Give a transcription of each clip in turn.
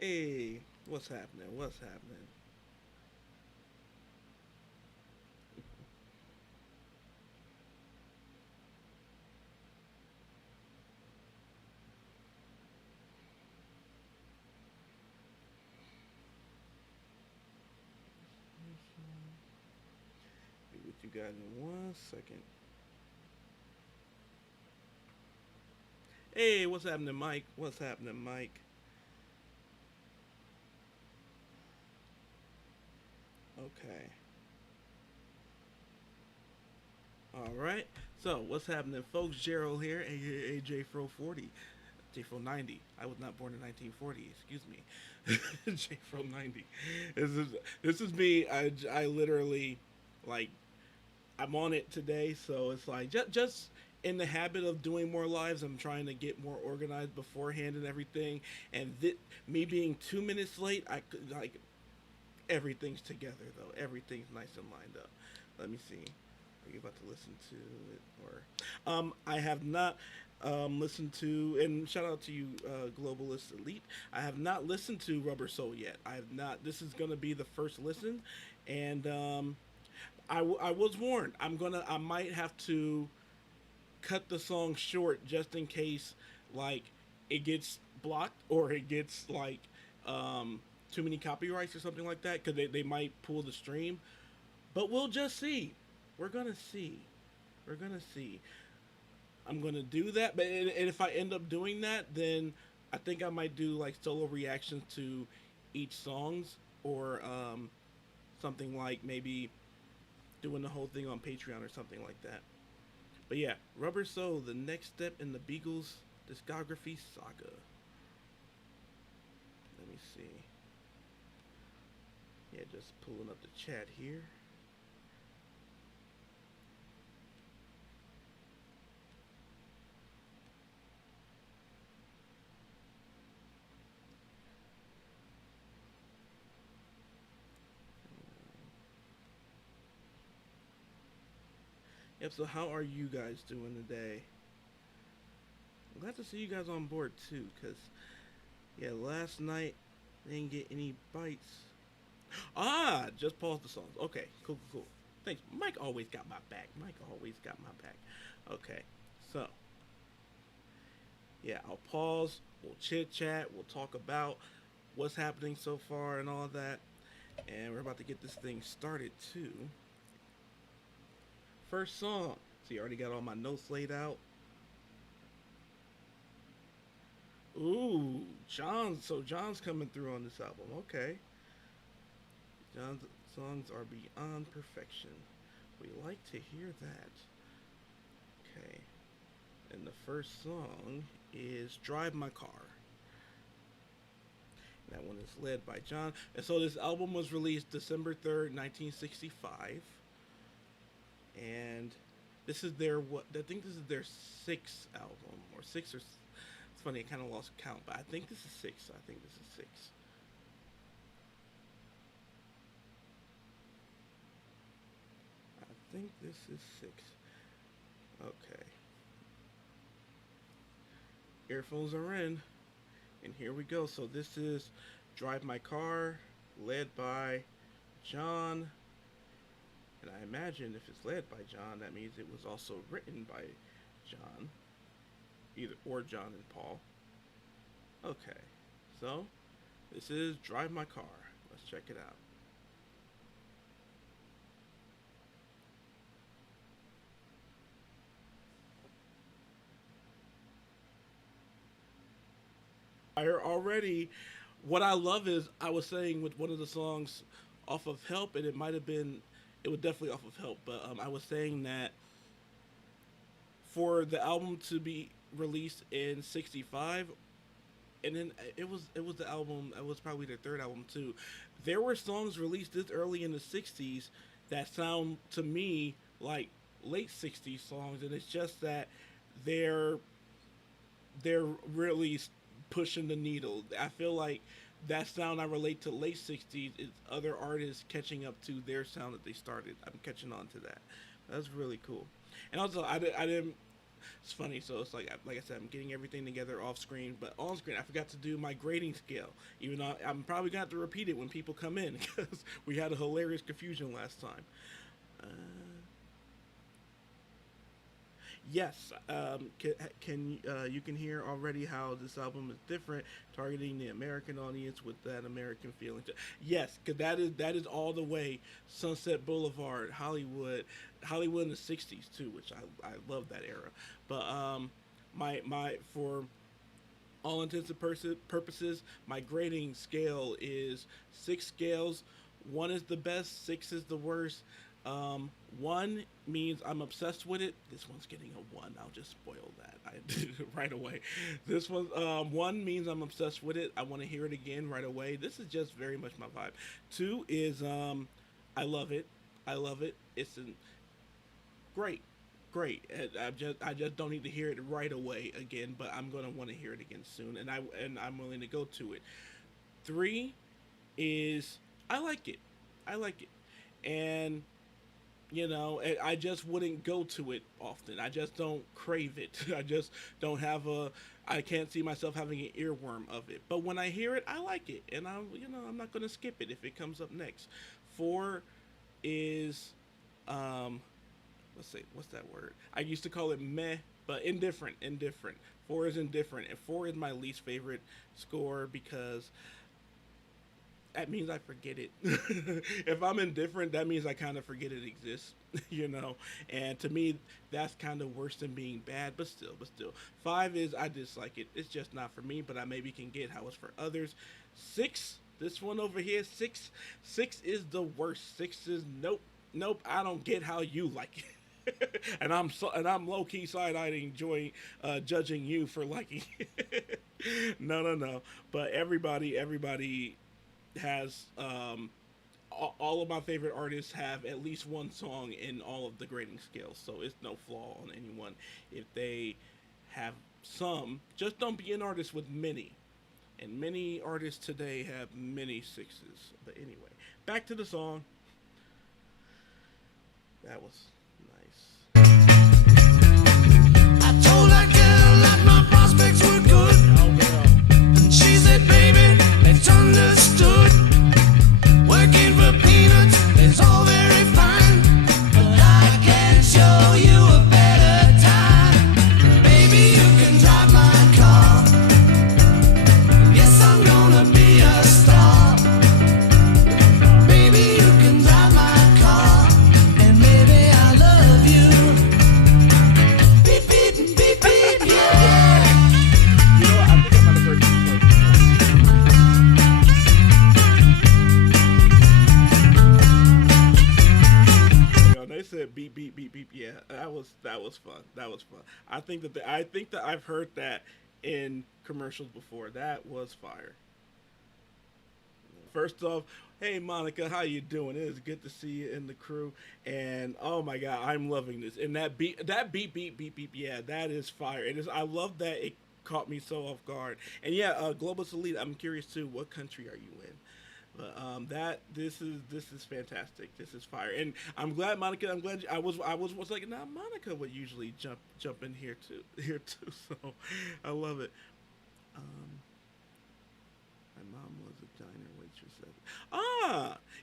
Hey, what's happening? What's happening? Be with you guys in 1 second. Hey, what's happening, Mike? What's happening, Mike? Okay. All right. So, what's happening, folks? Gerald here, aka JFro40. JFro90. I was not born in 1940. Excuse me. JFro90. This is this is me. I literally like I'm on it today, so it's like just in the habit of doing more lives. I'm trying to get more organized beforehand and everything. And me being 2 minutes late, I could like everything's together though. Everything's nice and lined up. Let me see. Are you about to listen to it or? I have not listened to, and shout out to you, Globalist Elite. I have not listened to Rubber Soul yet. I have not. This is gonna be the first listen, and I was warned. I might have to cut the song short just in case like it gets blocked or it gets like too many copyrights or something like that because they might pull the stream. But we'll just see. We're gonna see. We're gonna see. I'm gonna do that, but and if I end up doing that, then I think I might do like solo reactions to each songs or something like maybe doing the whole thing on Patreon or something like that. But yeah, Rubber Soul, the next step in the Beagles discography saga. Let me see. Yeah, just pulling up the chat here. Yep, so how are you guys doing today? I'm glad to see you guys on board too, because, yeah, last night I didn't get any bites. Ah, just pause the songs. Okay, cool, cool, cool. Thanks. Mike always got my back. Mike always got my back. Okay, so yeah, I'll pause. We'll chit chat. We'll talk about what's happening so far and all that. And we're about to get this thing started too. First song. See, I already got all my notes laid out. Ooh, John. So John's coming through on this album. Okay. John's songs are beyond perfection. We like to hear that. Okay. And the first song is Drive My Car. That one is led by John. And so this album was released December 3rd, 1965. And this is their what I think this is their sixth album or six or it's funny, I kind of lost count, but I think this is six. I think this is six. I think this is six. Okay. Earphones are in. And here we go. So this is Drive My Car, led by John. And I imagine if it's led by John, that means it was also written by John. Either or John and Paul. Okay. So this is Drive My Car. Let's check it out. I already what I love is I was saying with one of the songs off of Help, and it was definitely off of Help, but I was saying that for the album to be released in '65, and then it was the album, it was probably their third album too. There were songs released this early in the '60s that sound to me like late '60s songs, and it's just that they're they're really pushing the needle. I feel like that sound I relate to late '60s is other artists catching up to their sound that they started. I'm catching on to that. That's really cool. And also, I didn't. it's funny. So it's like I said, I'm getting everything together off screen, but on screen I forgot to do my grading scale. Even though I'm probably gonna have to repeat it when people come in because we had a hilarious confusion last time. Uh, yes, you can hear already how this album is different, targeting the American audience with that American feeling. Yes, because that is all the way Sunset Boulevard, Hollywood, Hollywood in the '60s too, which I love that era. But my for all intents and purposes, my grading scale is six scales. One is the best, six is the worst. One means I'm obsessed with it. This one's getting a one. I'll just spoil that. I did it right away. One means I'm obsessed with it. I want to hear it again right away. This is just very much my vibe. Two is I love it. I love it. It's great, great. I just don't need to hear it right away again, but I'm gonna want to hear it again soon, and I'm willing to go to it. Three is I like it. I like it, and I just wouldn't go to it often. I just don't crave it. I just don't have a. I can't see myself having an earworm of it. But when I hear it, I like it, and I'm not gonna skip it if it comes up next. Four is let's say what's that word? I used to call it meh, but indifferent. Indifferent. Four is indifferent, and four is my least favorite score because that means I forget it. If I'm indifferent, that means I kind of forget it exists, you know. And to me, that's kind of worse than being bad, but still. Five is I dislike it. It's just not for me, but I maybe can get how it's for others. Six, this one over here, six is the worst. Six is nope, nope. I don't get how you like it. And I'm low key side eyeing, enjoying judging you for liking it. No, no, no. But everybody has all of my favorite artists have at least one song in all of the grading scales, so it's no flaw on anyone if they have some. Just don't be an artist with many, and many artists today have many sixes. But anyway, back to the song. That was nice. I told that girl that my prospects were good. Oh girl. She said, baby, it's understood. Working for peanuts is all very fine, but I can show you a better time. Baby, you can drive my car. Yes, I'm gonna be a star. Baby, you can drive my car, and maybe I love you. Beep, beep, beep, beep, yeah. You know what? I think I might have heard this part before. They said beep beep beep beep. Yeah, that was fun. That was fun. I think that I've heard that in commercials before. That was fire. First off, hey Monica, how you doing? It is good to see you in the crew. And oh my God, I'm loving this. And that beep beep beep, yeah, that is fire. It is. I love that it caught me so off guard. And yeah, Global Elite. I'm curious too. What country are you in? But that this is fantastic. This is fire, and I'm glad Monica. I'm glad I was like, now Monica would usually jump in here too. So I love it. Um, my mom was a diner waitress.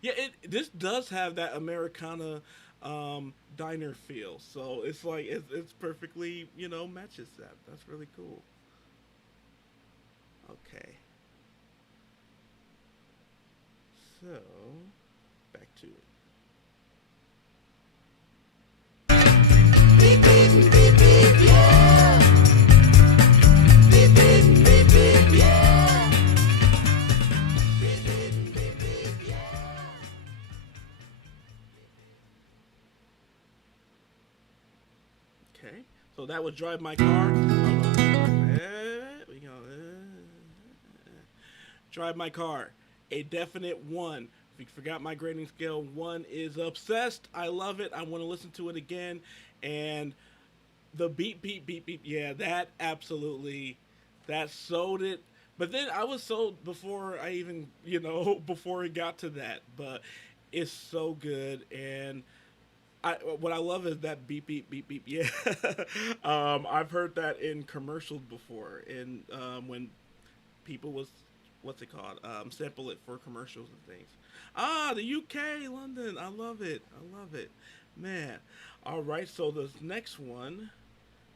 Yeah. This does have that Americana diner feel. So it's like it's perfectly matches that. That's really cool. Okay. So, back to it. Beep, beep, beep, beep, yeah. Beep, beep, beep, beep, yeah. Beep, beep, beep, beep, yeah. Okay. So that was Drive My Car. Hold on. We go. Drive My Car. A definite one. If you forgot my grading scale, one is obsessed. I love it. I want to listen to it again. And the beep, beep, beep, beep. Yeah, that absolutely, that sold it. But then I was sold before I even, before it got to that. But it's so good. And what I love is that beep beep beep beep. Yeah, I've heard that in commercials before, and when people was what's it called? Sample it for commercials and things. Ah, the UK, London. I love it. I love it, man. All right, so the next one,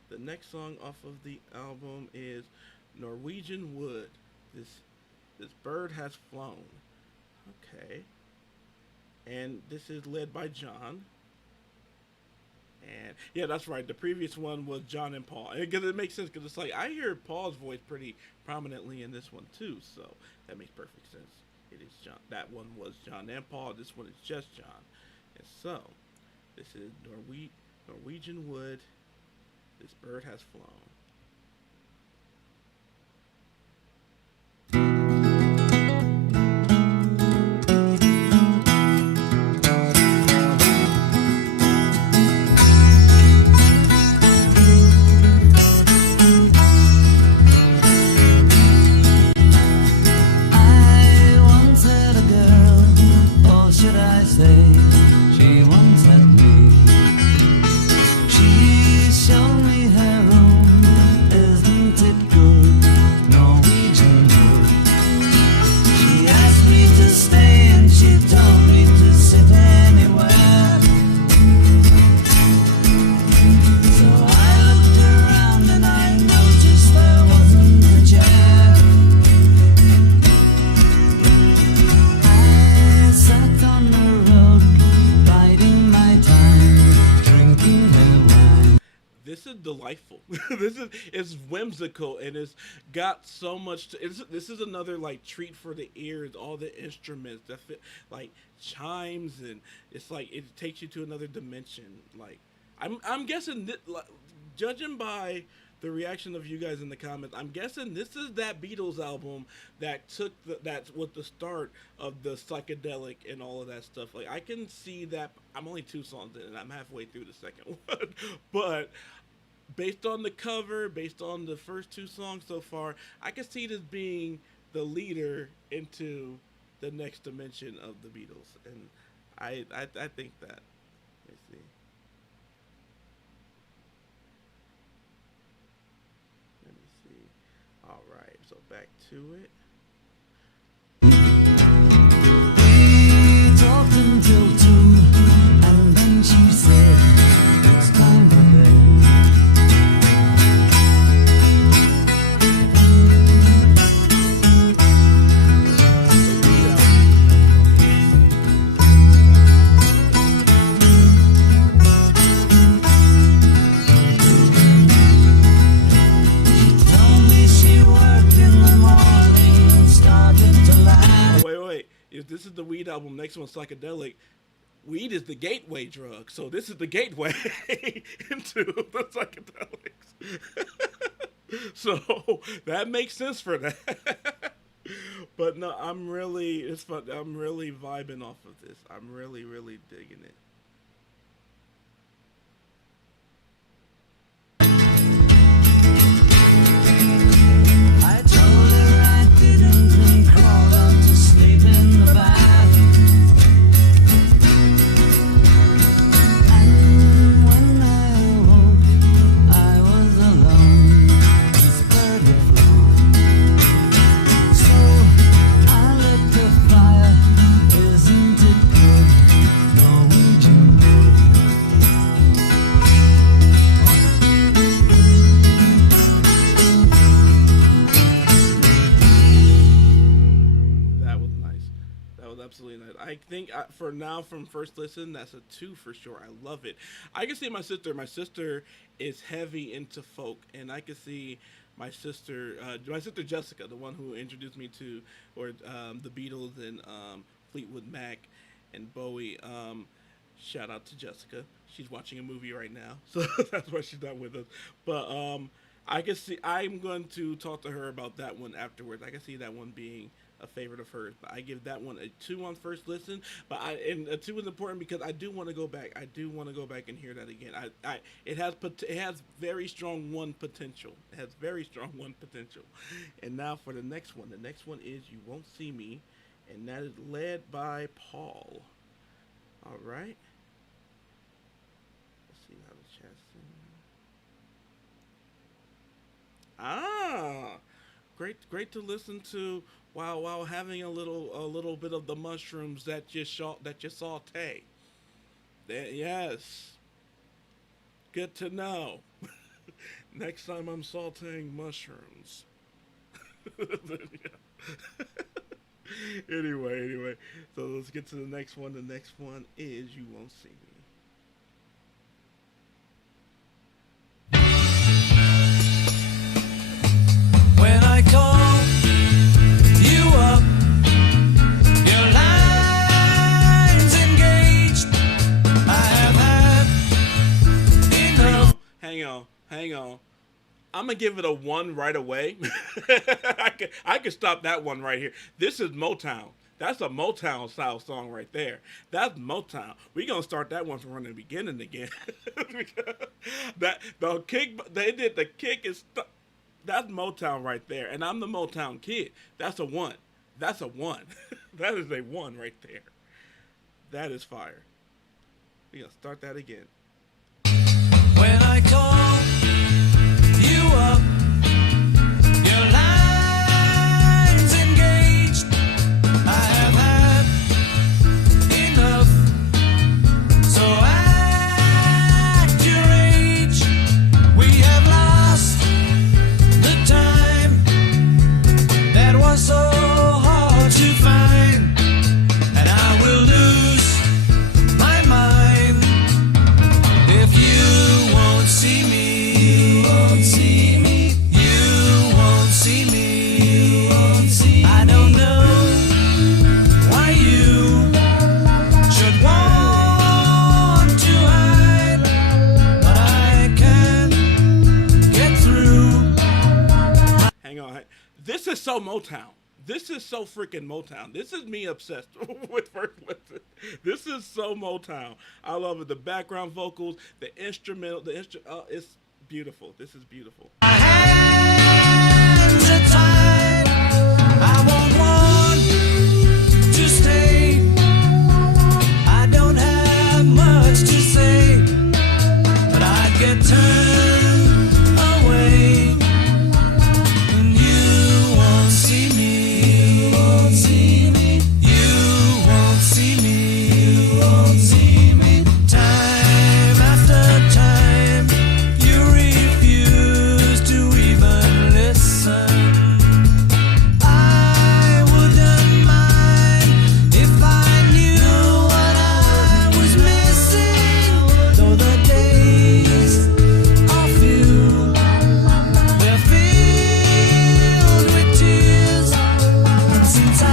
the next song off of the album is Norwegian Wood. This bird has flown. Okay, and this is led by John. And yeah, that's right. The previous one was John and Paul. Because it makes sense because it's like I hear Paul's voice pretty prominently in this one too, so that makes perfect sense. It is John. That one was John and Paul. This one is just John. And so this is Norwegian Wood. This bird has flown. I once had a girl, or should I say, she once had me. She showed me her room, isn't it good? Norwegian wood. She asked me to stay and she told me to sit anywhere. So I looked around and I noticed there wasn't a chair. I sat on the rug, biding my time, drinking her wine. This is delightful. This is it's whimsical and it's got so much. This is another like treat for the ears. All the instruments that fit like chimes and it's like it takes you to another dimension. Like I'm guessing like, judging by the reaction of you guys in the comments, I'm guessing this is that Beatles album that took that was the start of the psychedelic and all of that stuff. Like I can see that. I'm only two songs in and I'm halfway through the second one, but based on the cover, based on the first two songs so far, I can see this being the leader into the next dimension of the Beatles, and I think that. Let me see. Let me see. All right, so back to it. We talked until 2, and then she said, it's time for bed. Told me she worked in the morning and started to laugh. Oh, wait. If this is the weed album, next one's psychedelic. Weed is the gateway drug, so this is the gateway into the psychedelics. So that makes sense for that. But no, I'm really it's fun. I'm really vibing off of this. I'm really digging it. I told her I didn't and crawled out to sleep in the bath. And when I awoke, I was alone. This bird had flown. So I lit the fire. Isn't it good? Norwegian wood. That was nice. That was absolutely nice. I think for now, from first listen, that's a two for sure. I love it. I can see my sister. My sister is heavy into folk, and I can see my sister Jessica, the one who introduced me to or the Beatles and Fleetwood Mac and Bowie. Shout out to Jessica. She's watching a movie right now, so that's why she's not with us. But I can see. I'm going to talk to her about that one afterwards. I can see that one being a favorite of hers. But I give that one a two on first listen. But and a two is important because I do want to go back. I do want to go back and hear that again. It has very strong one potential. It has very strong one potential. And now for the next one. The next one is You Won't See Me, and that is led by Paul. All right. See how the chat's doing. Ah, great to listen to while having a little bit of the mushrooms that you saute. Yes, good to know. Next time I'm sauteing mushrooms. Anyway, so let's get to the next one. The next one is "You Won't See Me." When I call you up, your line's engaged. I have had Hang enough. on, hang on. I'm gonna give it a one right away. I can stop that one right here. This is Motown. That's a Motown style song right there. That's Motown. We gonna start that one from the beginning again. That the kick they did the kick is that's Motown right there, and I'm the Motown kid. That's a one. That's a one. That is a one right there. That is fire. We gonna start that again. When I call you up, your line's engaged. I have had enough. So act your age. We have lost the time that was so hard to find, and I will lose my mind if you won't see me. You won't see me. You won't see me. You won't see me. I don't know why you should want to hide, but I can't get through. Hang on. This is so Motown. This is so freaking Motown. This is me obsessed with first listen. This is so Motown. I love it. The background vocals, the instrumental, it's beautiful. This is beautiful. My hands are tied. I won't want to stay. I don't have much to say, but I get turned away, and you won't see me. You won't see me. You won't see me. You won't see me. Time after time, you refuse to even listen. I wouldn't mind if I knew what I was missing. Though the days are few, they're filled with tears. And since I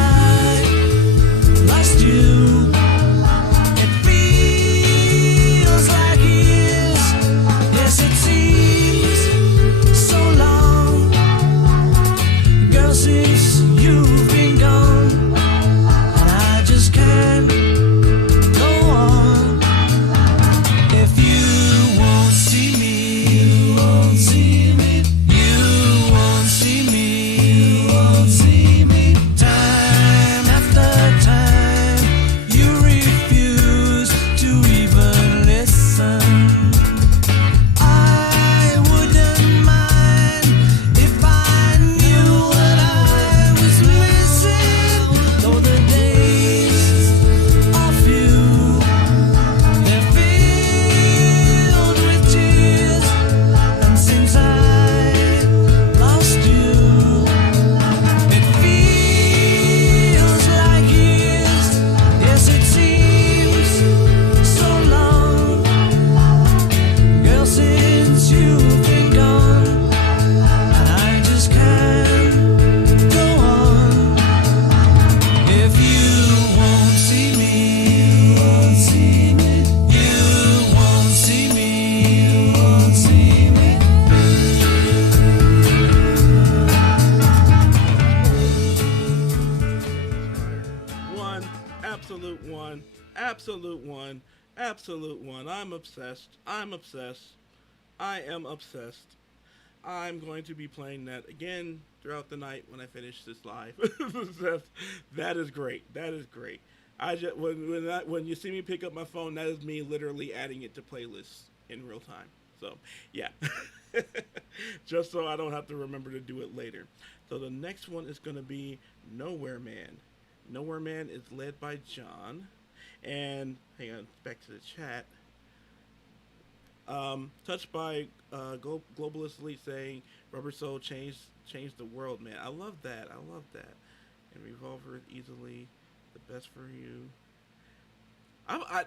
lost you, it feels like years. Yes, it seems so long, girl, since you've been gone, and I just can't go on. If you won't see me, you won't see me. You won't see me. You won't see me. Time after time, you refuse to even listen. I wouldn't mind if I knew what I was missing. Though the days are few, they're filled with tears. And since I lost you, it feels like years. Yes, it seems so long, girl, since you've been gone, and I just can't go on. If you won't see me, you won't see me. You won't see me. You won't see me. One, absolute one, absolute one, absolute one. I'm obsessed. I'm obsessed. I am obsessed. I'm going to be playing that again throughout the night when I finish this live. That is great. That is great. I just when you see me pick up my phone, that is me literally adding it to playlists in real time. So yeah, just so I don't have to remember to do it later. So the next one is going to be Nowhere Man. Nowhere Man is led by John, and hang on, back to the chat. Touched by globalist elite saying Rubber Soul changed the world, man. I love that. I love that. And Revolver is easily the best for you.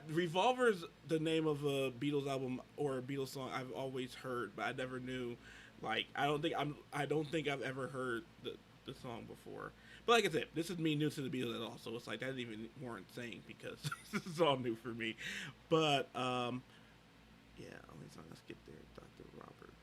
Revolver's the name of a Beatles album or a Beatles song I've always heard, but I never knew. Like, I don't think I've ever heard the song before. But like I said, this is me new to the Beatles at all, so it's like that didn't even warrant saying because this is all new for me. But yeah, only song. Let's get there, Dr. Robert.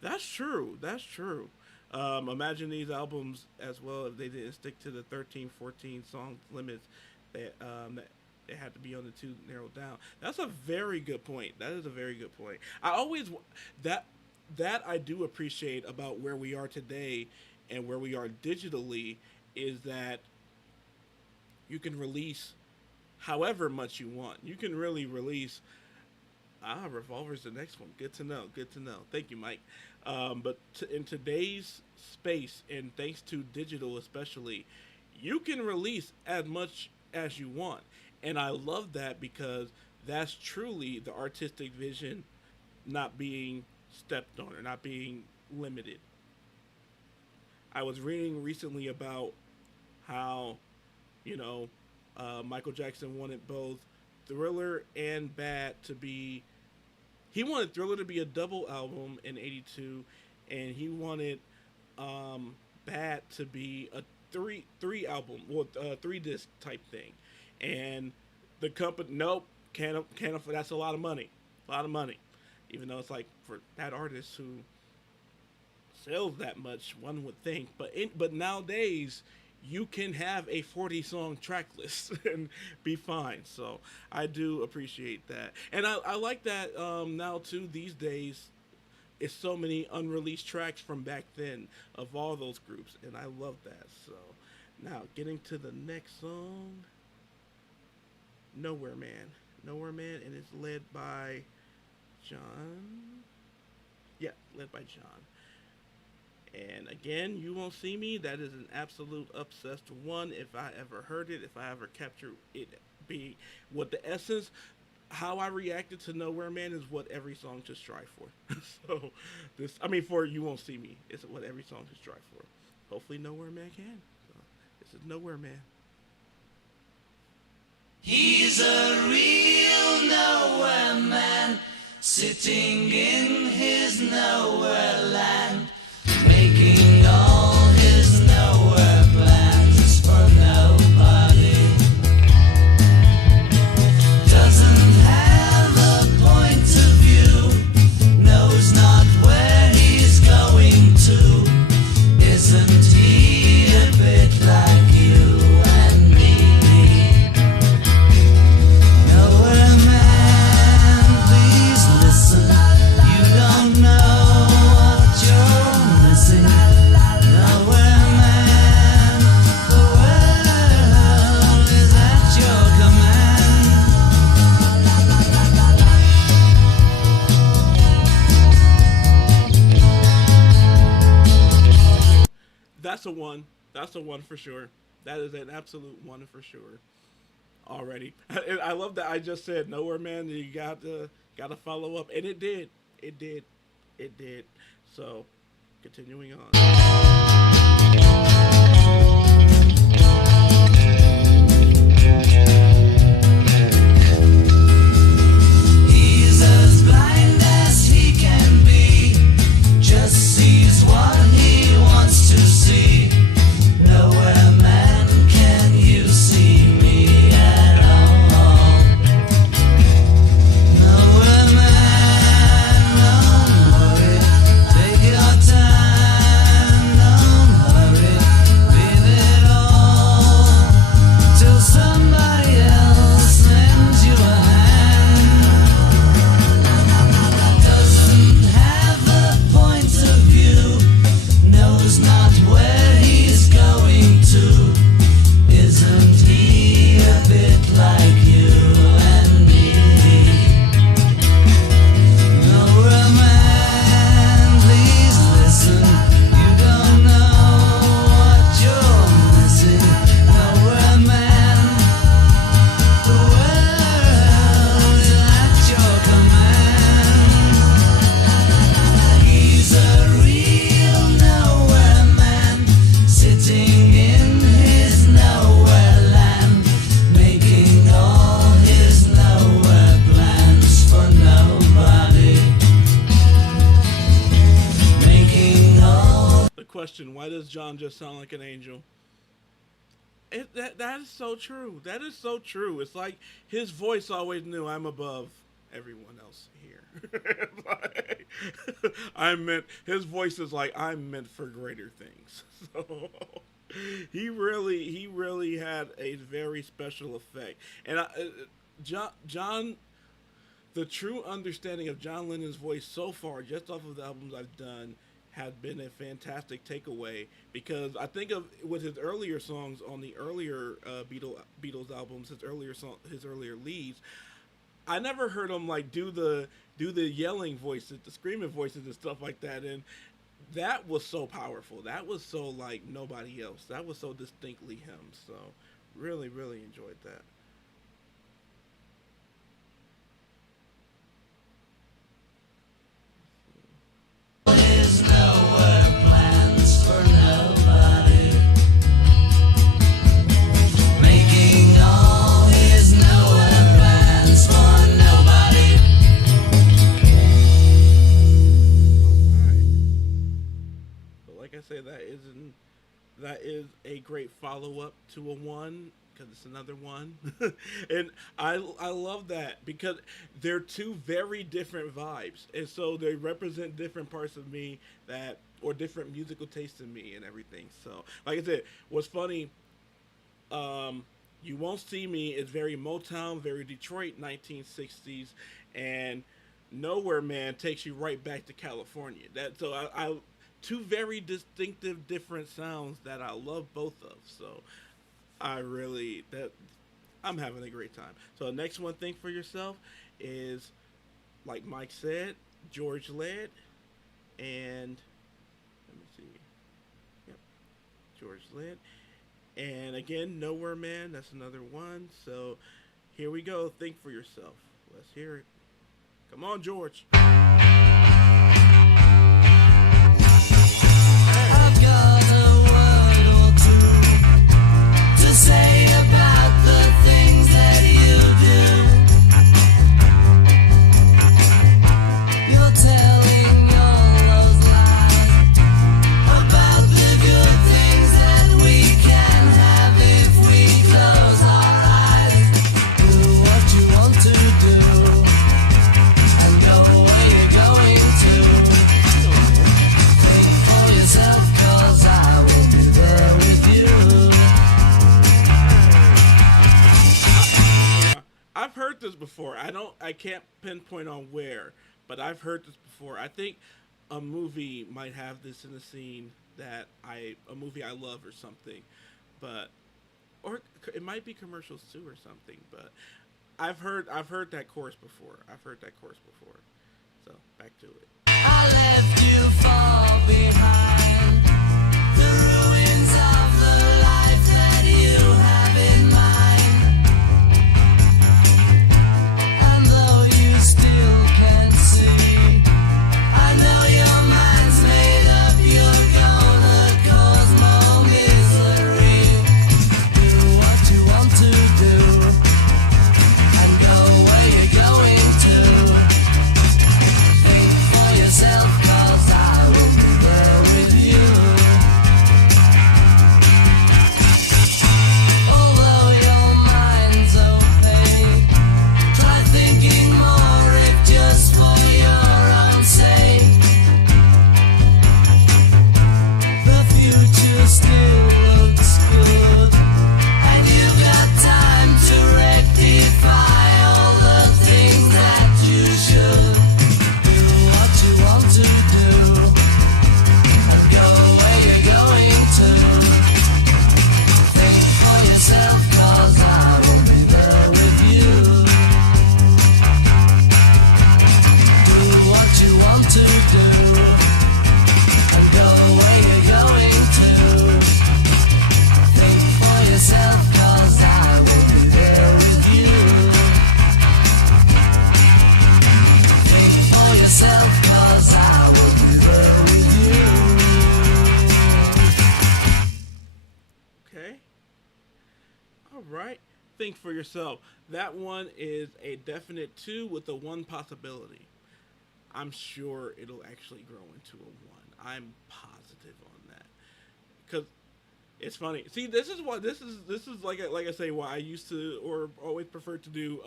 That's true. That's true. Imagine these albums as well if they didn't stick to the 13, 14 song limits that it had to be on the two narrowed down. That's a very good point. That is a very good point. I always that I do appreciate about where we are today and where we are digitally is that you can release however much you want. You can really release. Revolver's the next one. Good to know. Good to know. Thank you, Mike. But in today's space, and thanks to digital especially, you can release as much as you want. And I love that because that's truly the artistic vision not being stepped on or not being limited. I was reading recently about how, Michael Jackson wanted both Thriller and Bad to be. He wanted Thriller to be a double album in '82, and he wanted Bad to be a three album, well, 3 disc type thing. And the company, nope, can't afford. That's a lot of money, Even though it's like for that artist who sells that much, one would think. But nowadays, you can have a 40-song track list and be fine. So I do appreciate that. And I like that now, too, these days, it's so many unreleased tracks from back then of all those groups. And I love that. So now, getting to the next song, Nowhere Man. Nowhere Man, and it's led by John. Yeah, led by John. And again, You Won't See Me, that is an absolute obsessed one. If I ever heard it, if I ever captured it, be what the essence, how I reacted to Nowhere Man is what every song should strive for. So, for You Won't See Me, it's what every song should strive for. Hopefully Nowhere Man can. So, this is Nowhere Man. He's a real nowhere man, sitting in his nowhere land, making all his nowhere plans for nobody. Doesn't have a point of view, knows not where he's going to. Isn't he a bit like you and me? Nowhere man, please listen. You don't know what you're missing. Nowhere man, the world is at your command. That's a one. That's a one for sure. That is an absolute one for sure. Already, I love that. I just said Nowhere Man. You got to follow up, and it did. It did. So, continuing on. He's as blind as he can be, just sees what he wants to see. Nowhere man, can you see me at all? Nowhere man, don't worry, take your time, don't hurry, leave it all till somebody question, why does John just sound like an angel? That is so true. That is so true. It's like his voice always knew I'm above everyone else here. Like, I'm meant. His voice is like I'm meant for greater things. So he really had a very special effect. And John, the true understanding of John Lennon's voice so far, just off of the albums I've done, has been a fantastic takeaway. Because I think of with his earlier songs on the earlier Beatles albums, his earlier leads, I never heard him like do the yelling voices, the screaming voices, and stuff like that. And that was so powerful. That was so like nobody else. That was so distinctly him. So really, really enjoyed that. There's nowhere plans for nobody. Making all his nowhere plans for nobody. All right. So like I said, that is a great follow up to a one because it's another one, and I love that because they're two very different vibes, and so they represent different parts of me that or different musical tastes in me and everything. So like I said, what's funny, you won't see me is very Motown, very Detroit 1960s, and Nowhere Man takes you right back to California. That so I two very distinctive different sounds that I love both of. So I really that I'm having a great time. So the next one thing for yourself is like Mike said, George led and let me see. Yep, George led. And again, Nowhere Man, that's another one. So here we go. Think for yourself. Let's hear it. Come on, George. I've got a word or two to say about the things that you do. You're telling all those lies about the good things that we can have if we close our eyes. Do what you want to do and go where you're going to. Think for yourself, 'cause I will be there with you. I've heard this before. I can't pinpoint on where, but I've heard this before. I think a movie might have this in a scene a movie I love or something, but or it might be commercials too or something. But I've heard that chorus before. I've heard that chorus before. So back to it. I left you far behind, the ruins of the life that you have in mind. And though you still can't see, I know your mind's made up, you're gonna cause more misery. Do what you want to do and go where you're going to. Think for yourself, 'cause I will be there with you. Although your mind's opaque, try thinking more if just for your own sake. The future still looks good, and you've got time to rectify all the things that you should. Do what you want to do and go where you're going to. Think for yourself, 'cause I will be there with you. Do what you want to do and go where you're going to. Think for yourself, 'cause I will be there with you. Think for yourself, 'cause I will be there with you. Okay. All right. Think for yourself. That one is a definite two with a one possibility. I'm sure it'll actually grow into a one. I'm positive on that because it's funny. See, this is like I say why I used to or always prefer to do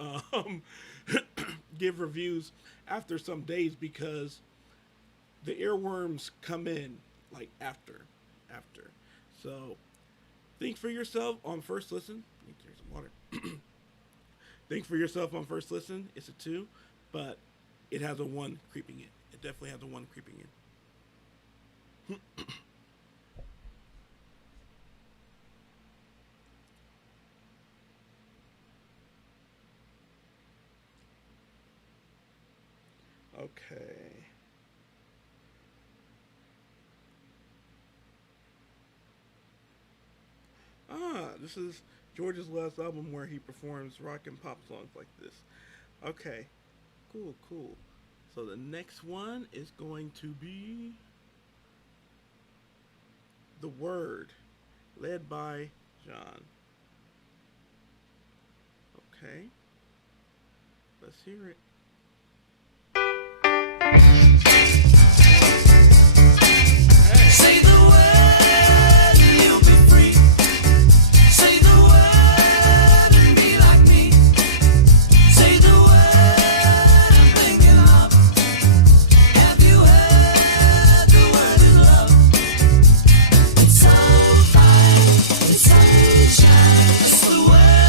give reviews after some days because the earworms come in like after. So think for yourself on first listen. Need to drink some water. Think for yourself on first listen. It's a two, but it has a one creeping in. It definitely has a one creeping in. Okay. This is George's last album where he performs rock and pop songs like this. Okay. Cool. So the next one is going to be The Word, led by John. Okay. Let's hear it. Say the word and you'll be free. Say the word and be like me. Say the word I'm thinking of. Have you heard the word is love? It's so fine, it's sunshine. It's the word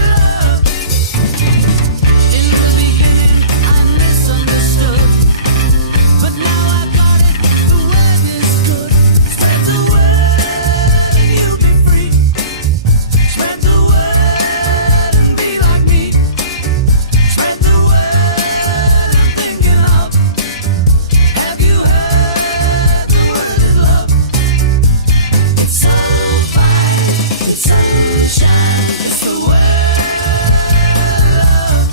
love. In the beginning I misunderstood, but now I got it. The word is good. Spread the word and you'll be free. Spread the word and be like me. Spread the word I'm thinking of. Have you heard the word is love? It's so fine, it's sunshine. It's the word love.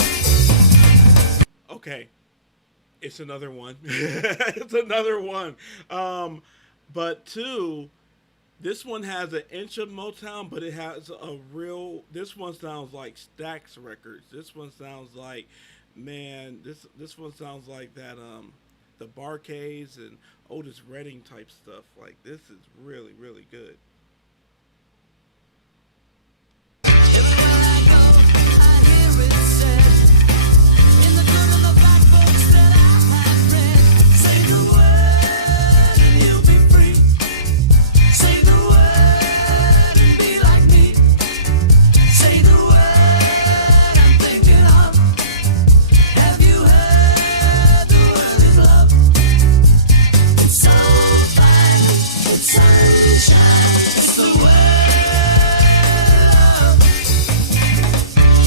Okay. It's another one. It's another one. But two, this one has an inch of Motown, but it has a real. This one sounds like Stax Records. This one sounds like, man. This one sounds like that. The Barcades and Otis Redding type stuff. Like this is really good. Everywhere I go, I hear it said. In the good and the bad books that I have read. Say the word and you'll be free. Say the word and be like me. Say the word I'm thinking of. Have you heard the word is love? It's so fine, it's sunshine. It's the word love.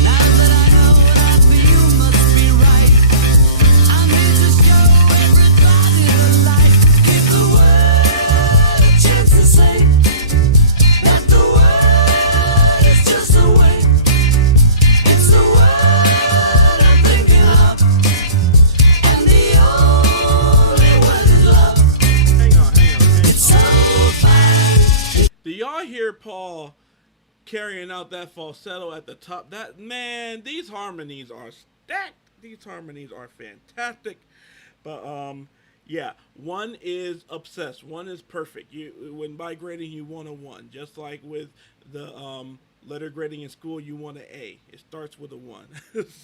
Now that I know what I feel must be right, I'm here to show everybody the light. Give the word a chance to say that the word is just a way. It's the word I'm thinking of, and the only word is love. Hang on. It's so fine. Do y'all hear Paul carrying out that falsetto at the top? That man, these harmonies are stacked. These harmonies are fantastic. But yeah, one is obsessed. One is perfect. When by grading you want a one, just like with the letter grading in school, you want an A. It starts with a one.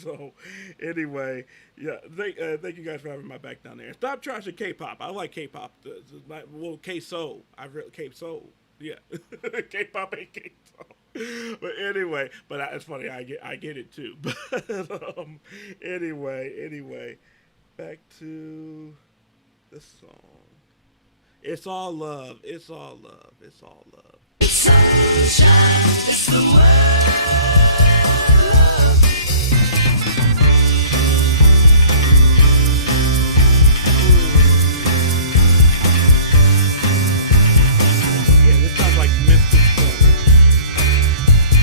So anyway, yeah, thank you guys for having my back down there. Stop trashing K-pop. I like K-pop. Well, K-Soul. K-Soul. Yeah, K-pop ain't K-Soul. But anyway, it's funny. I get it too. But anyway, back to the song. It's all love. It's all love. It's all love. It's sunshine. It's the word love. Yeah, this sounds like Mystic Stone.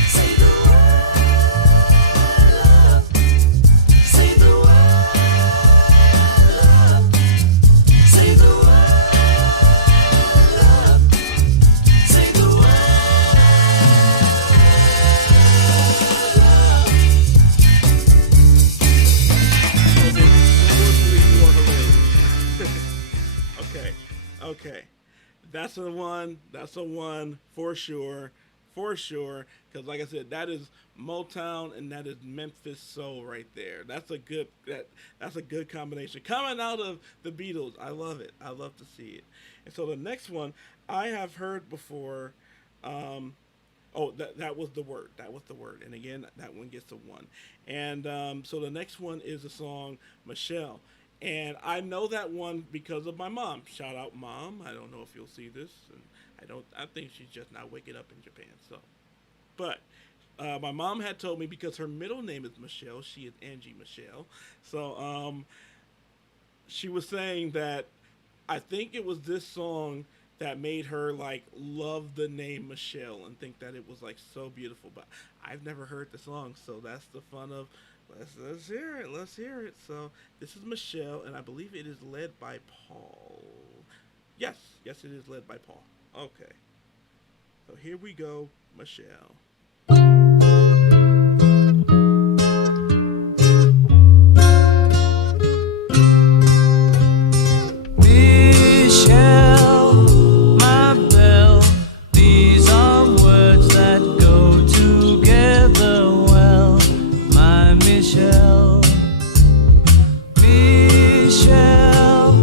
Say the word love. Say the word love. Say the word love. Say the word Okay, that's the one. That's the one for sure, for sure. Because like I said, that is Motown and that is Memphis soul right there. That's a good combination coming out of the Beatles. I love it. I love to see it. And so the next one I have heard before. Um, Oh, that was the word. That was the word. And again, that one gets a one. And so the next one is the song Michelle. And I know that one because of my mom. Shout out, mom. I don't know if you'll see this. And I don't. I think she's just not waking up in Japan. So, but my mom had told me because her middle name is Michelle. She is Angie Michelle. So she was saying that I think it was this song that made her like love the name Michelle and think that it was like so beautiful. But I've never heard the song, so that's the fun of let's hear it. Let's hear it. So this is Michelle, and I believe it is led by Paul. Yes, yes, it is led by Paul. Okay, so here we go, Michelle. Michelle, my belle, these are words that go together well. My Michelle, Michelle,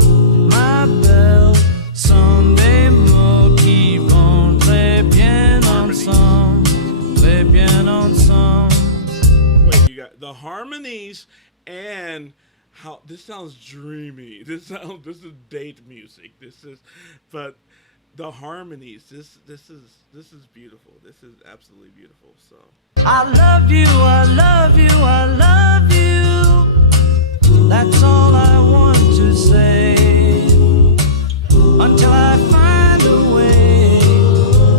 my belle, Sunday mo qui vont très bien ensemble, très bien ensemble. Wait, you got the harmonies and how this sounds dreamy. This is date music. This is, but the harmonies. This is beautiful. This is absolutely beautiful. So I love you, I love you, I love you. That's all I want to say. Until I find a way,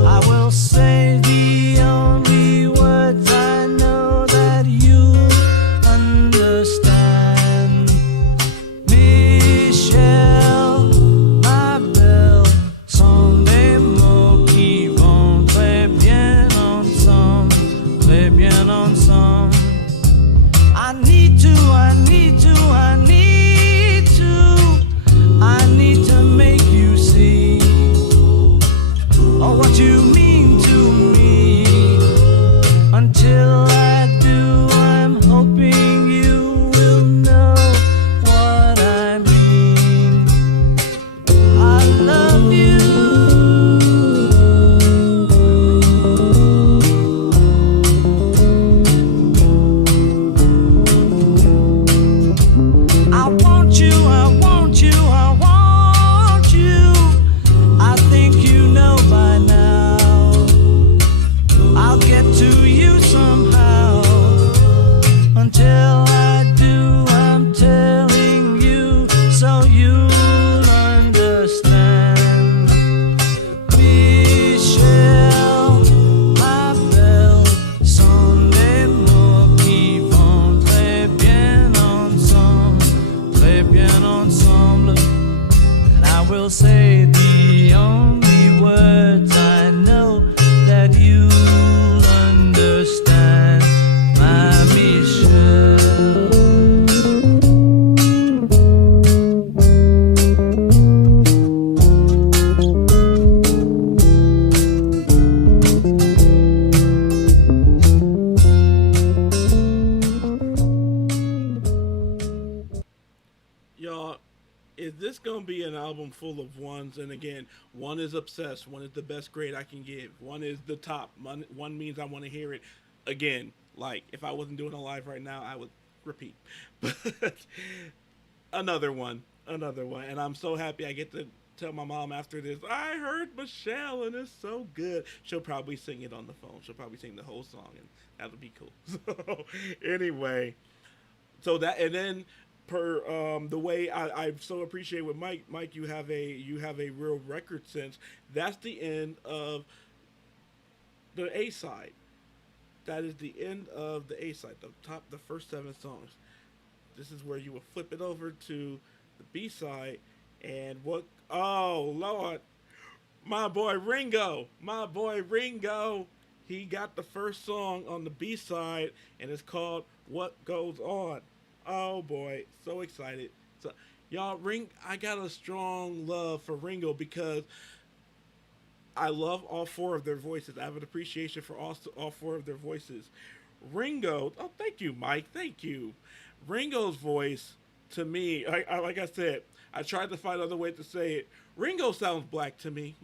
I will say the only words I know that you understand. Michelle, ma belle, sont des mots qui vont très bien ensemble, très bien ensemble. I need to, I need to, I need to, I need to make you see, oh, what you mean to me. Until I do, I'm hoping you will know what I mean. I love you. I want you, I want you, I want you. I think you know by now. I'll get to you somehow. Until I do, I'm telling you so you'll understand. Michelle, ma belle, sont des mots qui vont très bien ensemble, très bien ensemble. And I will say the only words I know that you'll understand, my Michelle. y'all, is this gonna be an album full of ones? And again, one is obsessed. One is the best grade I can give. One is the top. One means I want to hear it again. Like if I wasn't doing a live right now, I would repeat. But another one, and I'm so happy I get to tell my mom after this. I heard Michelle, and it's so good. She'll probably sing it on the phone. She'll probably sing the whole song, and that'll be cool. So anyway, so that and then per the way I so appreciate with Mike, you have a real record sense. That's the end of the A side. That is the end of the A side. The first seven songs. This is where you will flip it over to the B side, and what? Oh Lord, my boy Ringo, he got the first song on the B side, and it's called "What Goes On." Oh boy, so excited! So Y'all, I got a strong love for Ringo because I love all four of their voices. I have an appreciation for all four of their voices. Ringo, oh, thank you, Mike. Thank you. Ringo's voice, to me, like I said, I tried to find other way to say it. Ringo sounds black to me.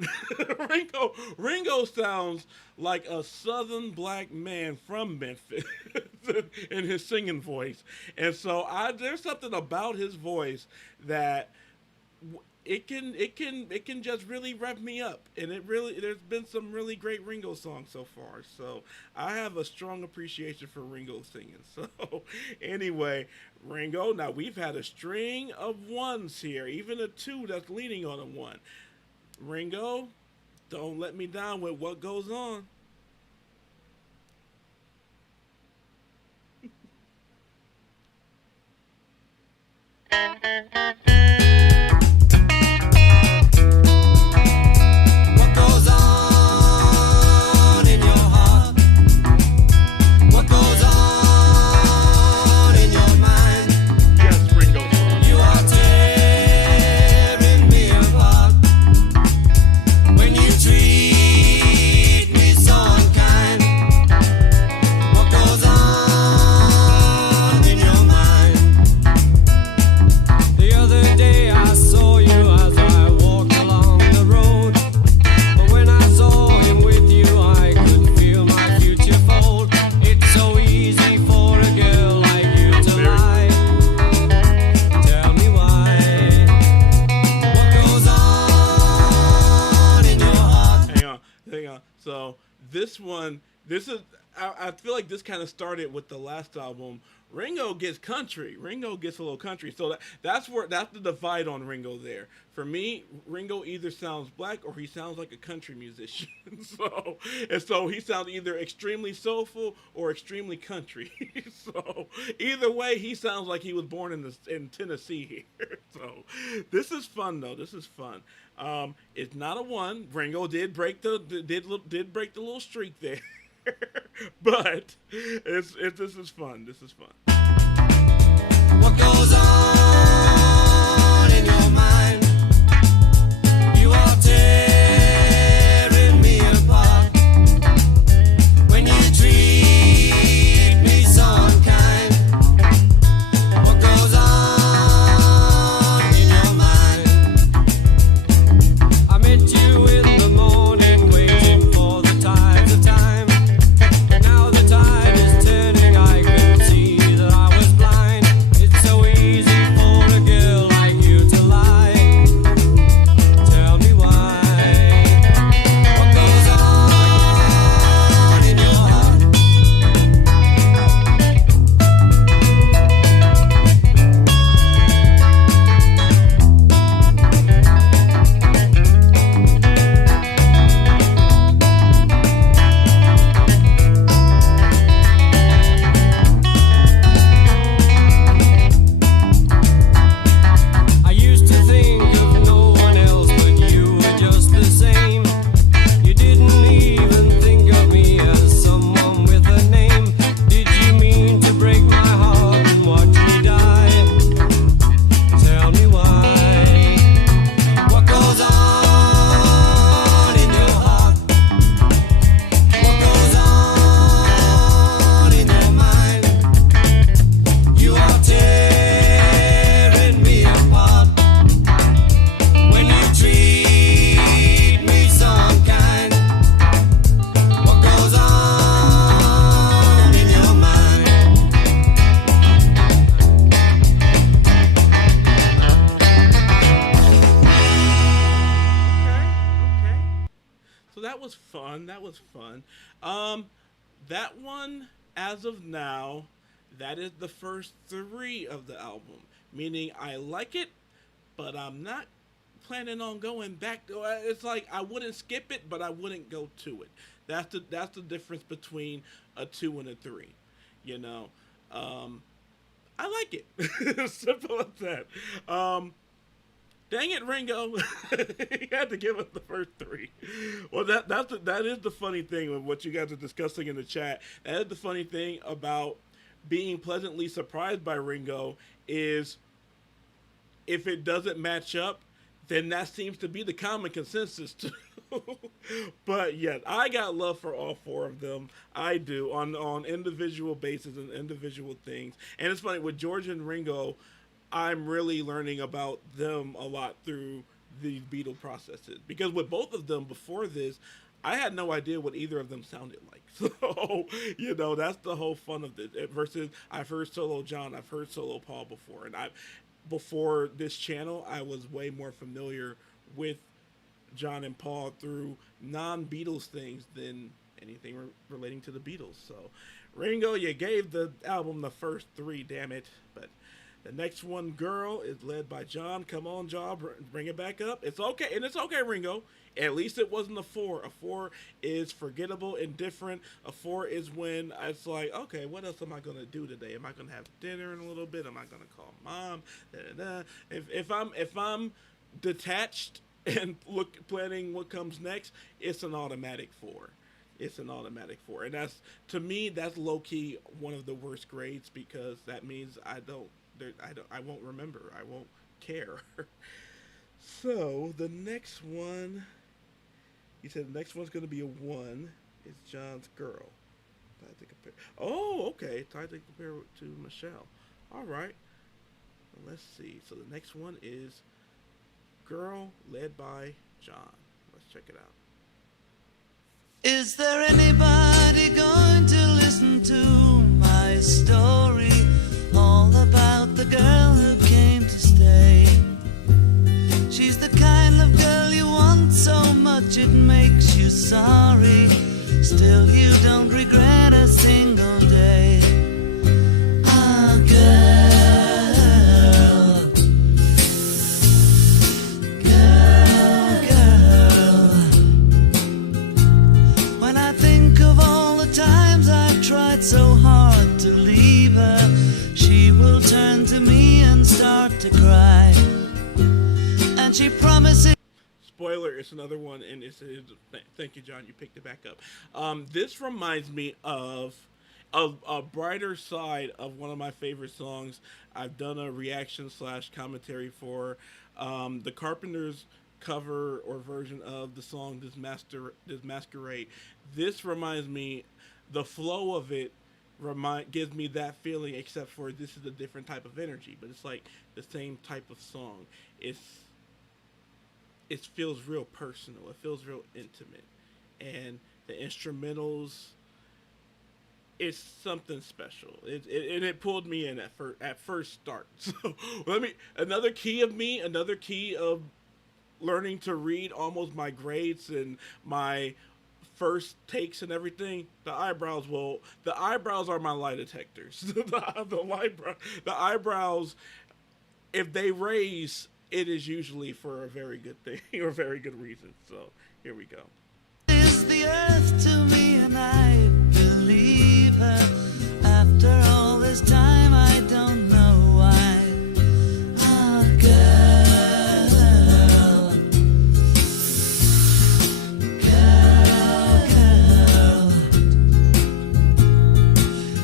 Ringo sounds like a southern black man from Memphis in his singing voice. And so there's something about his voice that it can just really rev me up, and there's been some really great Ringo songs so far. So I have a strong appreciation for Ringo singing. So anyway, Ringo. Now we've had a string of ones here, even a two that's leaning on a one. Ringo, don't let me down with what goes on. What goes on in your heart? What goes on in your mind? Yes, Ringo song. You are tearing me apart when you treat me so unkind. What goes on in your mind? The other day I saw you as I walked along the road. But when I saw him with you, I could feel my future fold. It's so easy for a girl like you to lie. Tell me why. What goes on in your heart? Hang on. So this is. I feel like this kind of started with the last album. Ringo gets country. Ringo gets a little country. So that's the divide on Ringo there. For me, Ringo either sounds black or he sounds like a country musician. So he sounds either extremely soulful or extremely country. So either way, he sounds like he was born in Tennessee here. So this is fun though. This is fun. It's not a one. Ringo did break did break the little streak there. But this is fun. This is fun. What goes on in your mind? You are tearing me apart when you treat me so unkind. What goes on in your mind? I met you in the morning, waiting for the tides of time. Now the tide is turning, I can see that I was blind. It's so easy for a girl like you to lie. Tell me why. What goes on in your heart? I used to think of no one else, but you were just the same. You didn't even think of me as someone with a name. Did you mean to break my heart and watch me die? Tell me why. What goes on in your heart? What goes on in your mind? You are tearing me apart when you treat me so unkind. What goes on in your mind? Okay. So that was fun. That was fun. That one, as of now, that is the first three of the album. Meaning, I like it, but I'm not planning on going back to. It's like I wouldn't skip it, but I wouldn't go to it. That's the difference between a two and a three. You know, I like it. Simple as that. Dang it, Ringo! You had to give us the first three. Well, that is the funny thing with what you guys are discussing in the chat. That is the funny thing about being pleasantly surprised by Ringo is if it doesn't match up, then that seems to be the common consensus too. But yeah, I got love for all four of them. I do on individual basis and individual things. And it's funny with George and Ringo, I'm really learning about them a lot through these Beatle processes because with both of them before this, I had no idea what either of them sounded like. So, that's the whole fun of this. Versus, I've heard solo John, I've heard solo Paul before, and before this channel, I was way more familiar with John and Paul through non-Beatles things than anything relating to the Beatles. So, Ringo, you gave the album the first three, damn it. But the next one, Girl, is led by John. Come on, John, bring it back up. It's okay, and it's okay, Ringo. At least it wasn't a 4. A 4 is forgettable, indifferent. A 4 is when it's like, okay, what else am I gonna do today? Am I gonna have dinner in a little bit? Am I gonna call mom? Da, da, da. If I'm detached and planning what comes next, it's an automatic 4. It's an automatic 4, and to me that's low key one of the worst grades because that means I won't remember. I won't care. So the next one. He said the next one's going to be a 1. It's John's Girl. Time to compare. Oh, okay. Time to compare to Michelle. All right. Well, let's see. So the next one is Girl, led by John. Let's check it out. Is there anybody going to listen to my story? All about the girl who came to stay. She's the kind of girl you want so much it makes you sorry. Still you don't regret a single day. Ah, girl, girl, girl. When I think of all the times I've tried so hard to leave her, she will turn to me and start to cry. And she promises. Spoiler, it's another one, and thank you, John, you picked it back up. This reminds me of a brighter side of one of my favorite songs. I've done a reaction / commentary for the Carpenters cover or version of the song This Masquerade. This reminds me, the flow of it gives me that feeling, except for this is a different type of energy, but it's like the same type of song. It feels real personal. It feels real intimate. And the instrumentals, it's something special. It pulled me in at first start. So another key of learning to read almost my grades and my first takes and everything. The eyebrows are my lie detectors. the eyebrows, if they raise, it is usually for a very good thing or a very good reason. So here we go. Is the earth to me, and I believe her. After all this time, I don't know why. Ah, girl, girl, girl.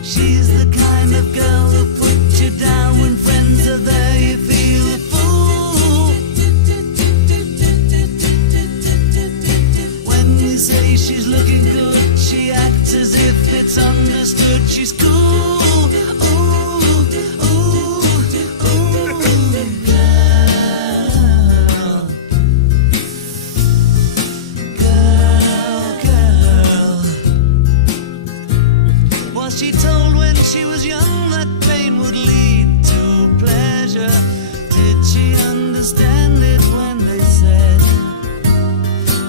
She's the kind of girl who puts you down when friends are there. You feel a fool. Say she's looking good, she acts as if it's understood. She's cool. Ooh, ooh, ooh, girl, girl, girl. Was she told when she was young that pain would lead to pleasure? Did she understand it when they said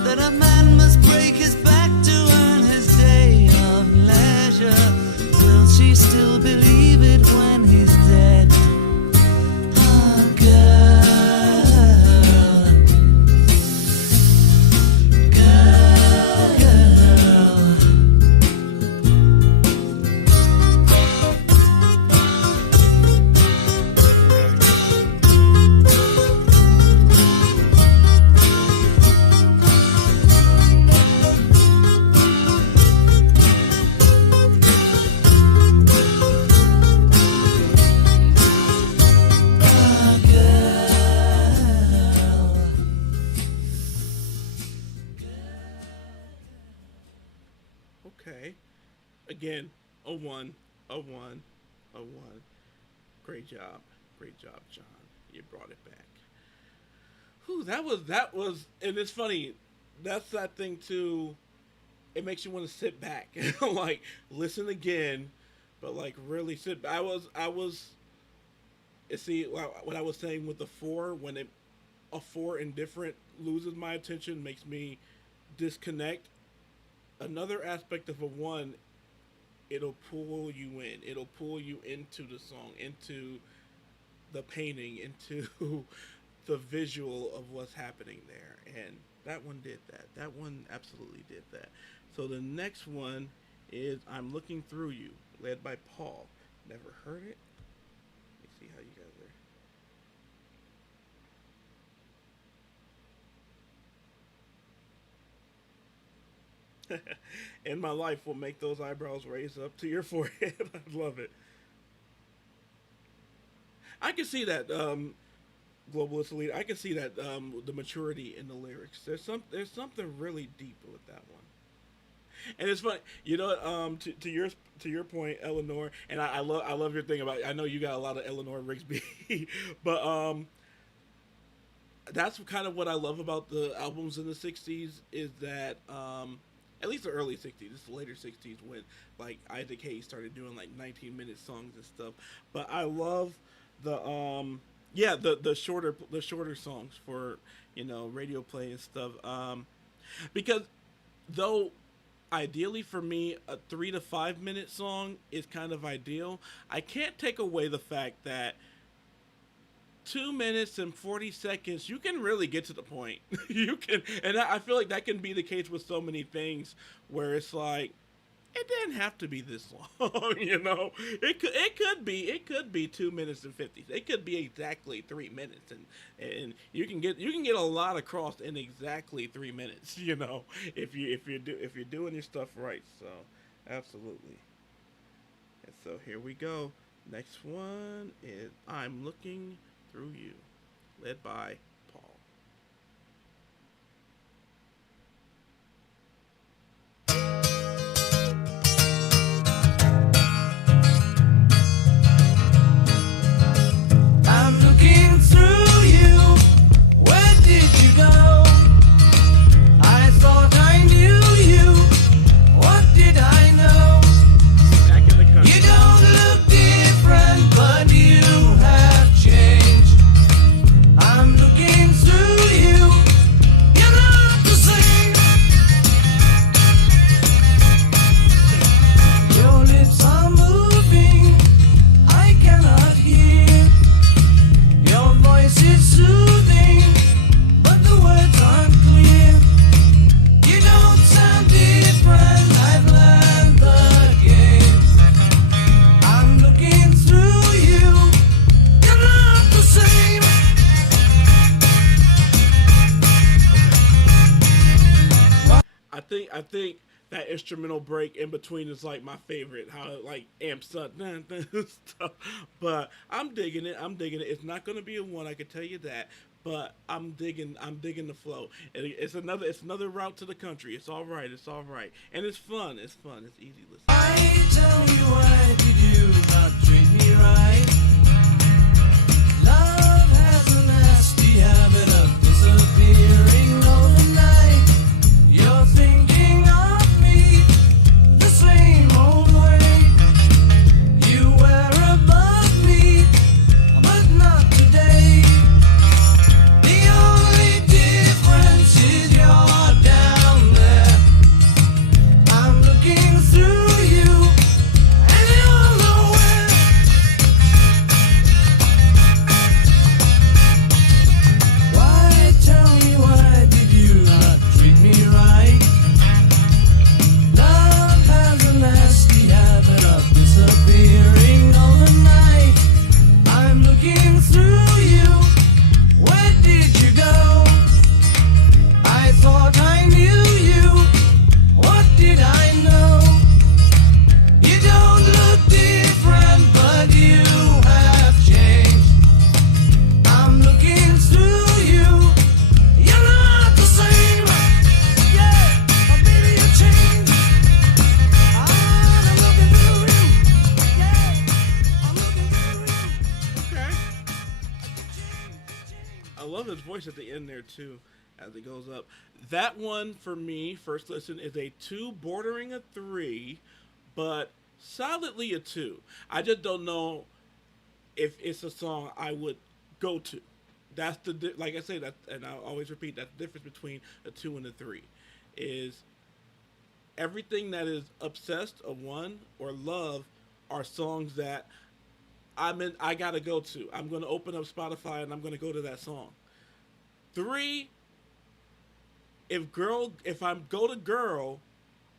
that a man must break his back to earn his day of leisure? Will she Okay. Again, a one, a one, a one. Great job. Great job, John. You brought it back. Whew, that was and it's funny. That's that thing too. It makes you want to sit back and like listen again, but like really sit. I was see what I was saying with the four when it a four indifferent loses my attention makes me disconnect. Another aspect of a one, it'll pull you in. It'll pull you into the song, into the painting, into the visual of what's happening there. And that one did that. That one absolutely did that. So the next one is I'm Looking Through You, led by Paul. Never heard it. Let me see how you guys are. In my life will make those eyebrows raise up to your forehead. I love it. I can see that globalist elite. I can see that the maturity in the lyrics. There's something really deep with that one. And it's funny, you know. To your point, Eleanor, and I love your thing about. I know you got a lot of Eleanor Rigsby, but that's kind of what I love about the albums in the '60s is that at least the early '60s, it's the later '60s when like Isaac Hayes started doing like 19-minute songs and stuff. But I love the yeah the shorter songs for radio play and stuff because though ideally for me a 3 to 5 minute song is kind of ideal, I can't take away the fact that 2 minutes and 40 seconds you can really get to the point. You can, and I feel like that can be the case with so many things where it's like it didn't have to be this long. It could be 2 minutes and 50. It could be exactly 3 minutes, and you can get a lot across in exactly 3 minutes. If you're doing your stuff right. So absolutely. And so here we go. Next one is I'm Looking Through You, led by Paul. I'm looking through you. Where did you go? I thought I knew you. What did I know? Back in the country. You don't look different, but you have changed. I'm looking through you. You're not the same. Your lips are moving. I cannot hear. Your voice is soothing, but the words aren't clear. You don't sound different. I've learned the game. I'm looking through you. You're not the same. I think that instrumental break in between is like my favorite. How it like amps up stuff. But I'm digging it. It's not gonna be a one, I can tell you that. But I'm digging the flow. And it's another route to the country. It's all right. And it's fun. It's easy listening. I tell you, why did you not treat me right? Love has a nasty habit of disappearing overnight. You're thinking of me the same old way. You were above me, but not today. The only difference is you're down there. I'm looking through you, and you're nowhere. voice at the end there too, as it goes up. That one for me, first listen, is a 2 bordering a 3, but solidly a 2. I just don't know if it's a song I would go to. That's like I say that, and I always repeat that the difference between a 2 and a 3 is everything that is obsessed, a 1, or love are songs that I gotta go to. I'm gonna open up Spotify and I'm gonna go to that song. 3, if I go to girl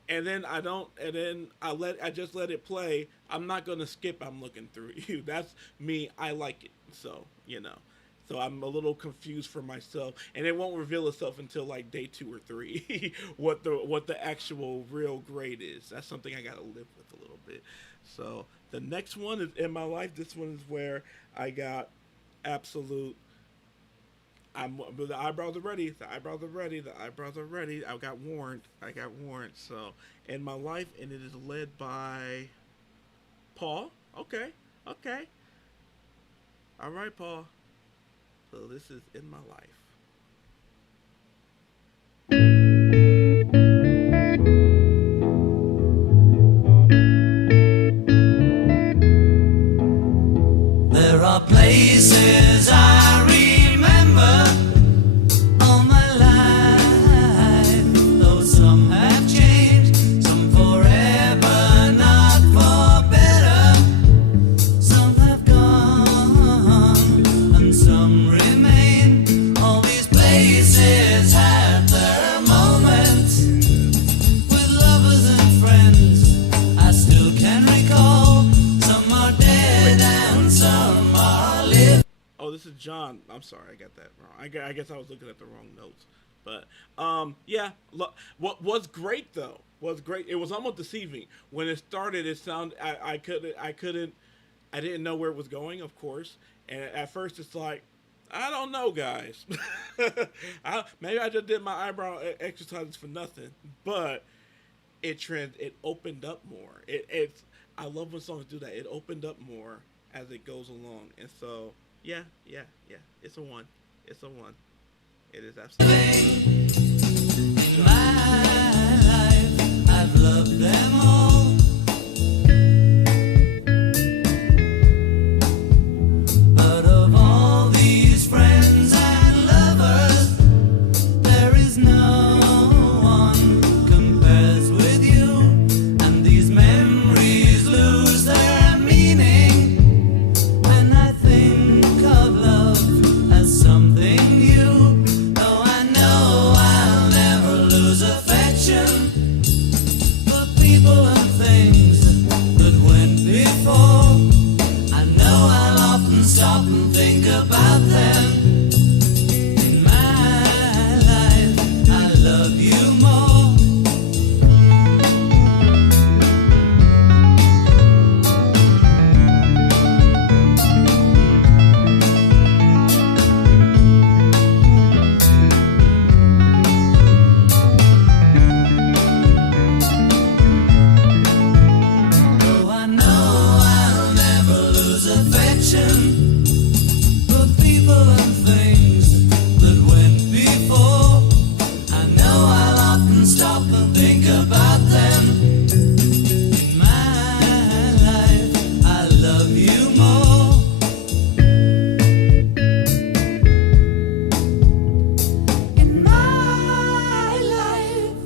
and then I don't, and then I just let it play, I'm not gonna skip I'm looking through you. That's me. I like it. So, So I'm a little confused for myself, and it won't reveal itself until like day 2 or 3 what the actual real grade is. That's something I gotta live with a little bit. So the next one is In My Life. This one is where I got absolute. The eyebrows are ready. The eyebrows are ready. The eyebrows are ready. I got warned. So In My Life, and it is led by Paul. Okay. All right, Paul. So this is In My Life. There are places I remember all my life, though some have changed, some forever, not for better. Some have gone and some remain. All these places had their moments with lovers and friends I still can recall. Some are dead and some are living. Oh, this is John. I'm sorry, I got that wrong. I guess I was looking at the wrong notes. But yeah. What was great though was great. It was almost deceiving when it started. It sounded I didn't know where it was going, of course. And at first, it's like, I don't know, guys. Maybe I just did my eyebrow exercises for nothing, but it opened up more. I love when songs do that. It opened up more as it goes along, and so yeah. It's a 1. It's a 1. It is absolutely. In my life, I've loved them all. But of all these friends and lovers, there is no one compares with you. And these memories lose their meaning when I think of love as something new. Though I know I'll never lose affection for people and things that went before. I know I'll often stop and think about them. In my life, I love you more. Though I know I'll never lose affection for people and things that went before. I know I'll often stop and think about them. In my life, I love you more. In my life,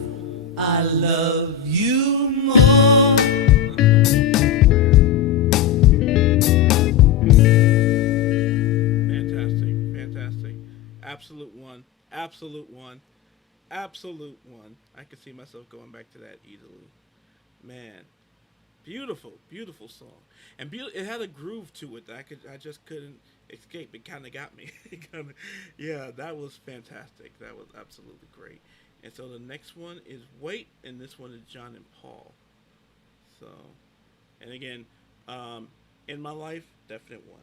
I love you more. Fantastic. Absolute 1. Absolute 1. I could see myself going back to that easily. Man, beautiful song, and it had a groove to it that I just couldn't escape. It kind of got me. Yeah, that was fantastic. That was absolutely great. And so the next one is Wait, and this one is John and Paul. So, and again, In My Life, definite 1.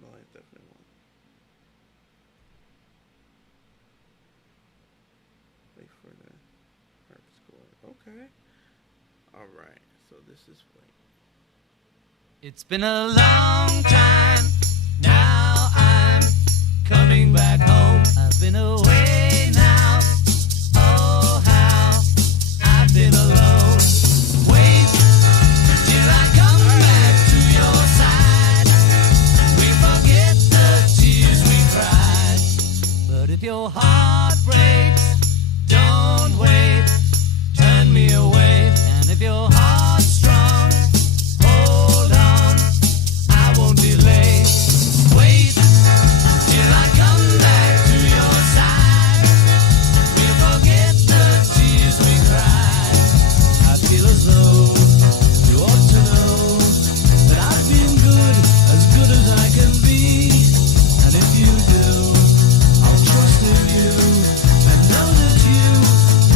My life, definite 1. Wait for the harp score. Okay. All right. So this is Wait. It's been a long time. Now I'm coming back home. I've heart breaks, don't wait, turn me away. And if your heart's strong, hold on, I won't delay. Wait till I come back to your side. We'll forget the tears we cried. I feel as though you ought to know that I've been good as I can be. And if you do, I'll trust in you and know that you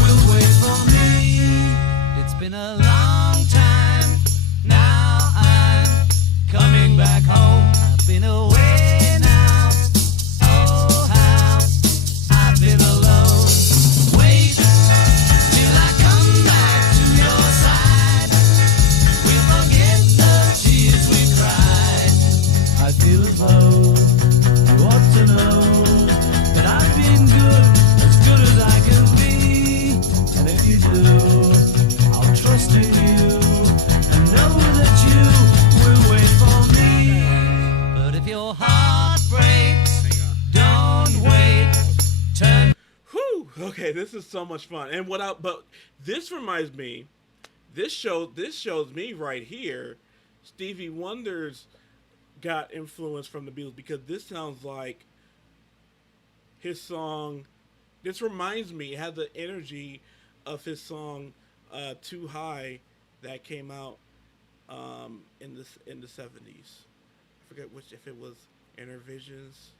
will wait for me. It's been a long time, now I'm coming back home. I've been away now, oh how I've been alone. Wait till I come back to your side. We'll forget the tears we cried. I feel as though you ought to know that I've been good as I can be. And if you do, I'll trust in you and know that you will wait for me. But if your heart breaks, don't wait, turn. Whew. Okay, this is so much fun. And but this reminds me, this shows me right here, Stevie Wonder's got influence from the Beatles, because this sounds like his song. This reminds me, it had the energy of his song "Too High" that came out in the 70s. I forget if it was Intervisions.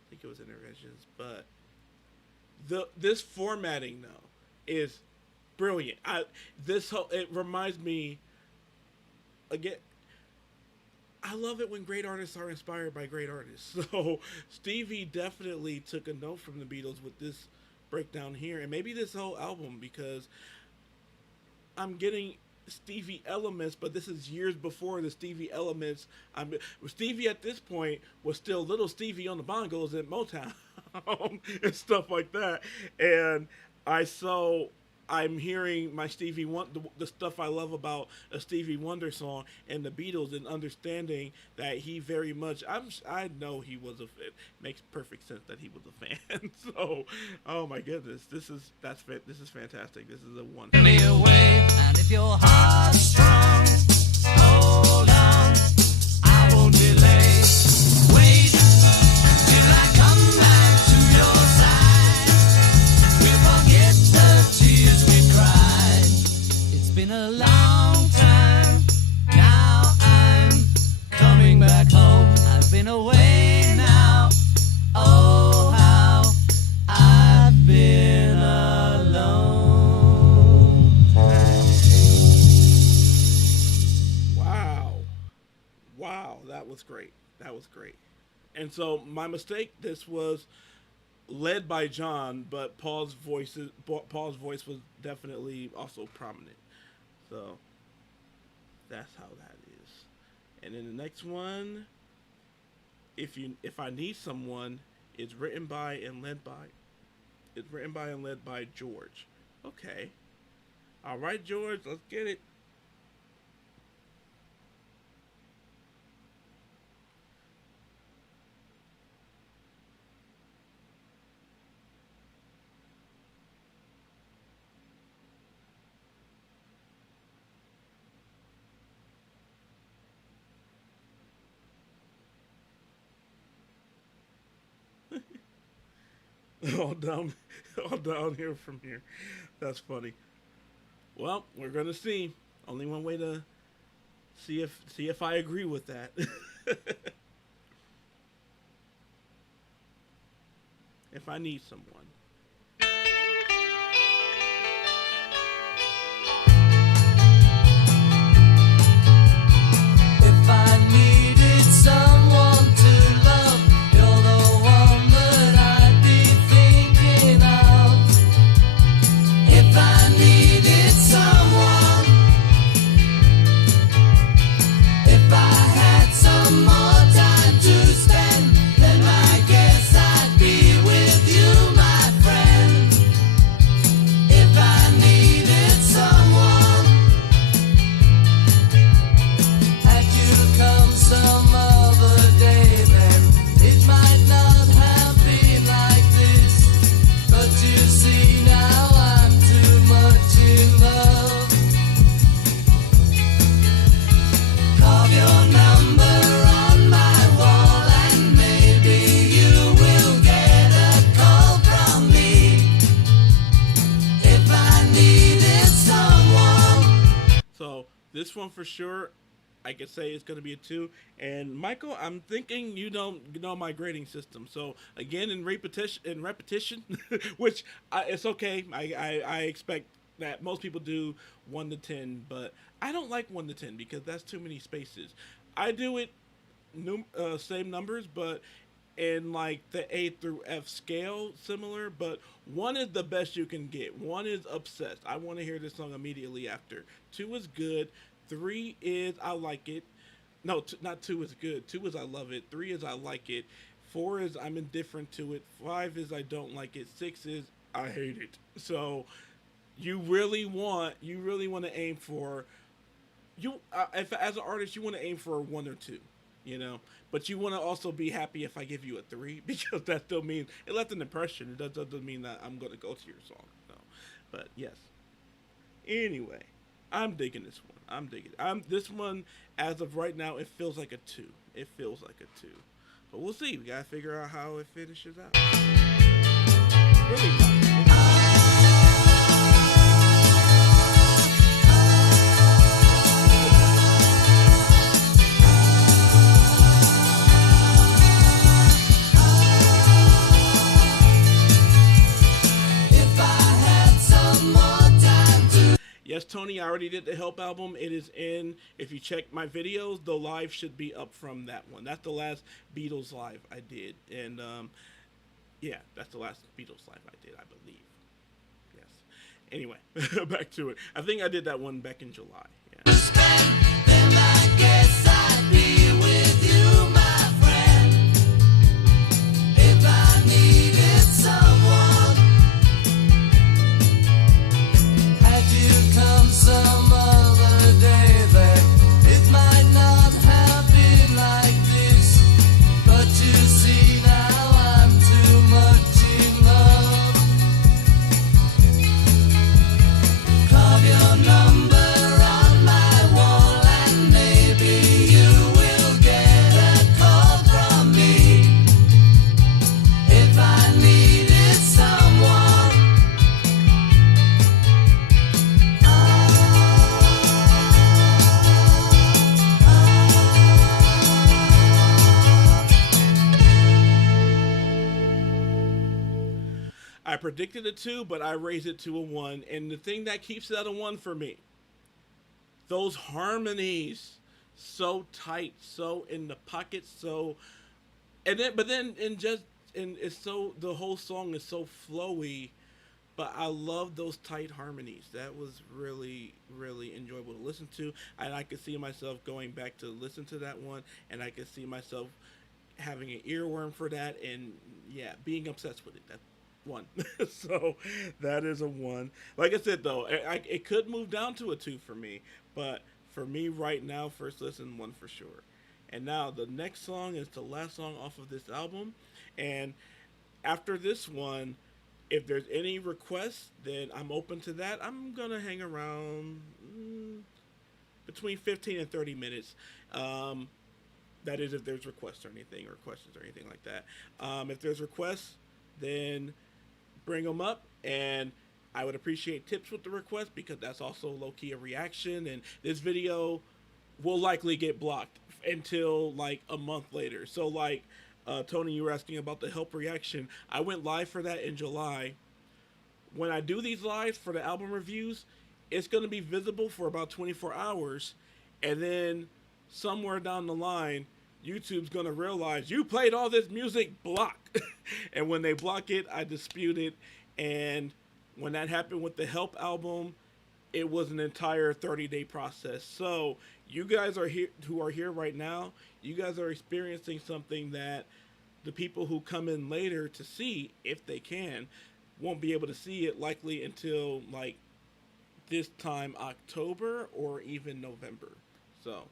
I think it was Intervisions, but this formatting though is brilliant. It reminds me again. I love it when great artists are inspired by great artists. So Stevie definitely took a note from the Beatles with this breakdown here, and maybe this whole album, because I'm getting Stevie elements, but this is years before the Stevie elements. Stevie at this point was still little Stevie on the bongos at Motown and stuff like that, and I'm hearing my Stevie Wonder, the stuff I love about a Stevie Wonder song and the Beatles, and understanding that he very much, I know he was it makes perfect sense that he was a fan. So, oh my goodness, this is fantastic. This is a one. Me away, and if your heart's strong, hold on, I won't delay. Wait till I come back to your side. We'll forget the tears we cried. It's been a long time, now I'm coming back home. I've been away now, oh how I've been alone. Wow, that was great. And so my mistake, this was led by John, but Paul's voice was definitely also prominent. So that's how that is. And then the next one, if I Need Someone, is written by and led by George. Okay. All right, George, let's get it. all down here from here. That's funny. Well, we're gonna see. Only one way to see if I agree with that. If I Need Someone. If I needed someone to love, you're the one that I'd be thinking of. If I needed someone, if I had some more time to spend, then I guess I'd be with you, my this one for sure, I could say it's going to be a 2. And Michael, I'm thinking you don't know my grading system. So again, in repetition, which it's okay. I expect that most people do 1 to 10, but I don't like 1 to 10 because that's too many spaces. I do it same numbers, but in like the A through F scale, similar. But 1 is the best you can get. 1 is obsessed. I want to hear this song immediately after. 2 is good. 3 is I like it. No, not 2 is good. 2 is I love it. 3 is I like it. 4 is I'm indifferent to it. 5 is I don't like it. 6 is I hate it. So you really want to aim for if as an artist you want to aim for a 1 or 2, but you want to also be happy if I give you a 3 because that still means it left an impression. It doesn't mean that I'm going to go to your song. No. But yes. Anyway, I'm digging this one. I'm digging it. This one, as of right now, it feels like a 2. It feels like a 2. But we'll see. We got to figure out how it finishes out. Really not. Yes, Tony, I already did the Help album. It is in. If you check my videos, the live should be up from that one. That's the last Beatles live I did. And, yeah, that's the last Beatles live I did, I believe. Yes. Anyway, back to it. I think I did that one back in July. Yeah. Then I guess I'd be with you, my friend. If I needed someone, had you come some other day, then it might not have been like this. But you see now I'm too much in love. Carve your number on my wall and maybe you will get a call from me. If I needed someone, I predicted a 2, but I raised it to a 1. And the thing that keeps it at a 1 for me, those harmonies, so tight, so in the pocket, so, it's so, the whole song is so flowy, but I love those tight harmonies. That was really, really enjoyable to listen to, and I could see myself going back to listen to that one, and I could see myself having an earworm for that, and yeah, being obsessed with it. That's 1. So that is a 1. Like I said, though, it could move down to a 2 for me, but for me right now, first listen, 1 for sure. And now the next song is the last song off of this album, and after this one, if there's any requests, then I'm open to that. I'm gonna hang around between 15 and 30 minutes. That is if there's requests or anything, or questions or anything like that. If there's requests, then bring them up, and I would appreciate tips with the request because that's also low-key a reaction, and this video will likely get blocked until like a month later. So like Tony, you were asking about the Help reaction. I went live for that in July. When I do these lives for the album reviews, it's going to be visible for about 24 hours, and then somewhere down the line, YouTube's going to realize you played all this music, block. And when they block it, I dispute it. And when that happened with the Help album, it was an entire 30-day process. So you guys are here, who are here right now, you guys are experiencing something that the people who come in later to see, if they can, won't be able to see it likely until like this time October or even November. So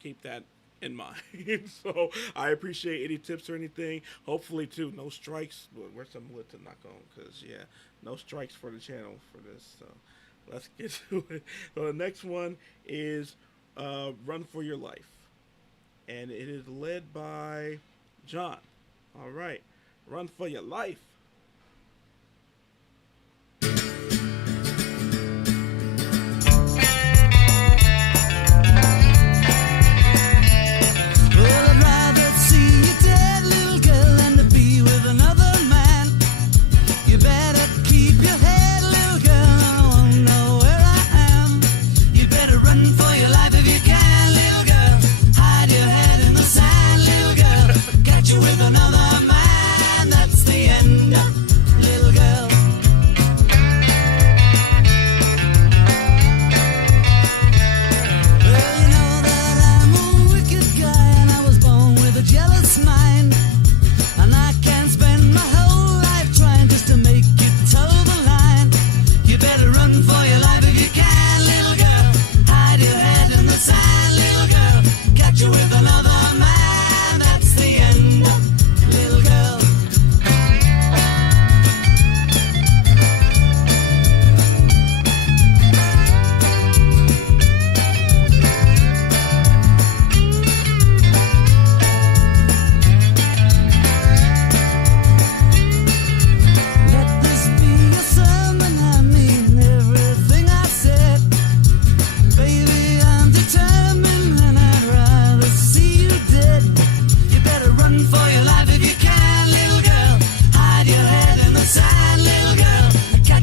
keep that in mind. So I appreciate any tips or anything. Hopefully too, no strikes. Where's some wood to knock on? Because yeah, no strikes for the channel for this. So let's get to it. So the next one is Run for Your Life, and it is led by John. All right, Run for Your Life.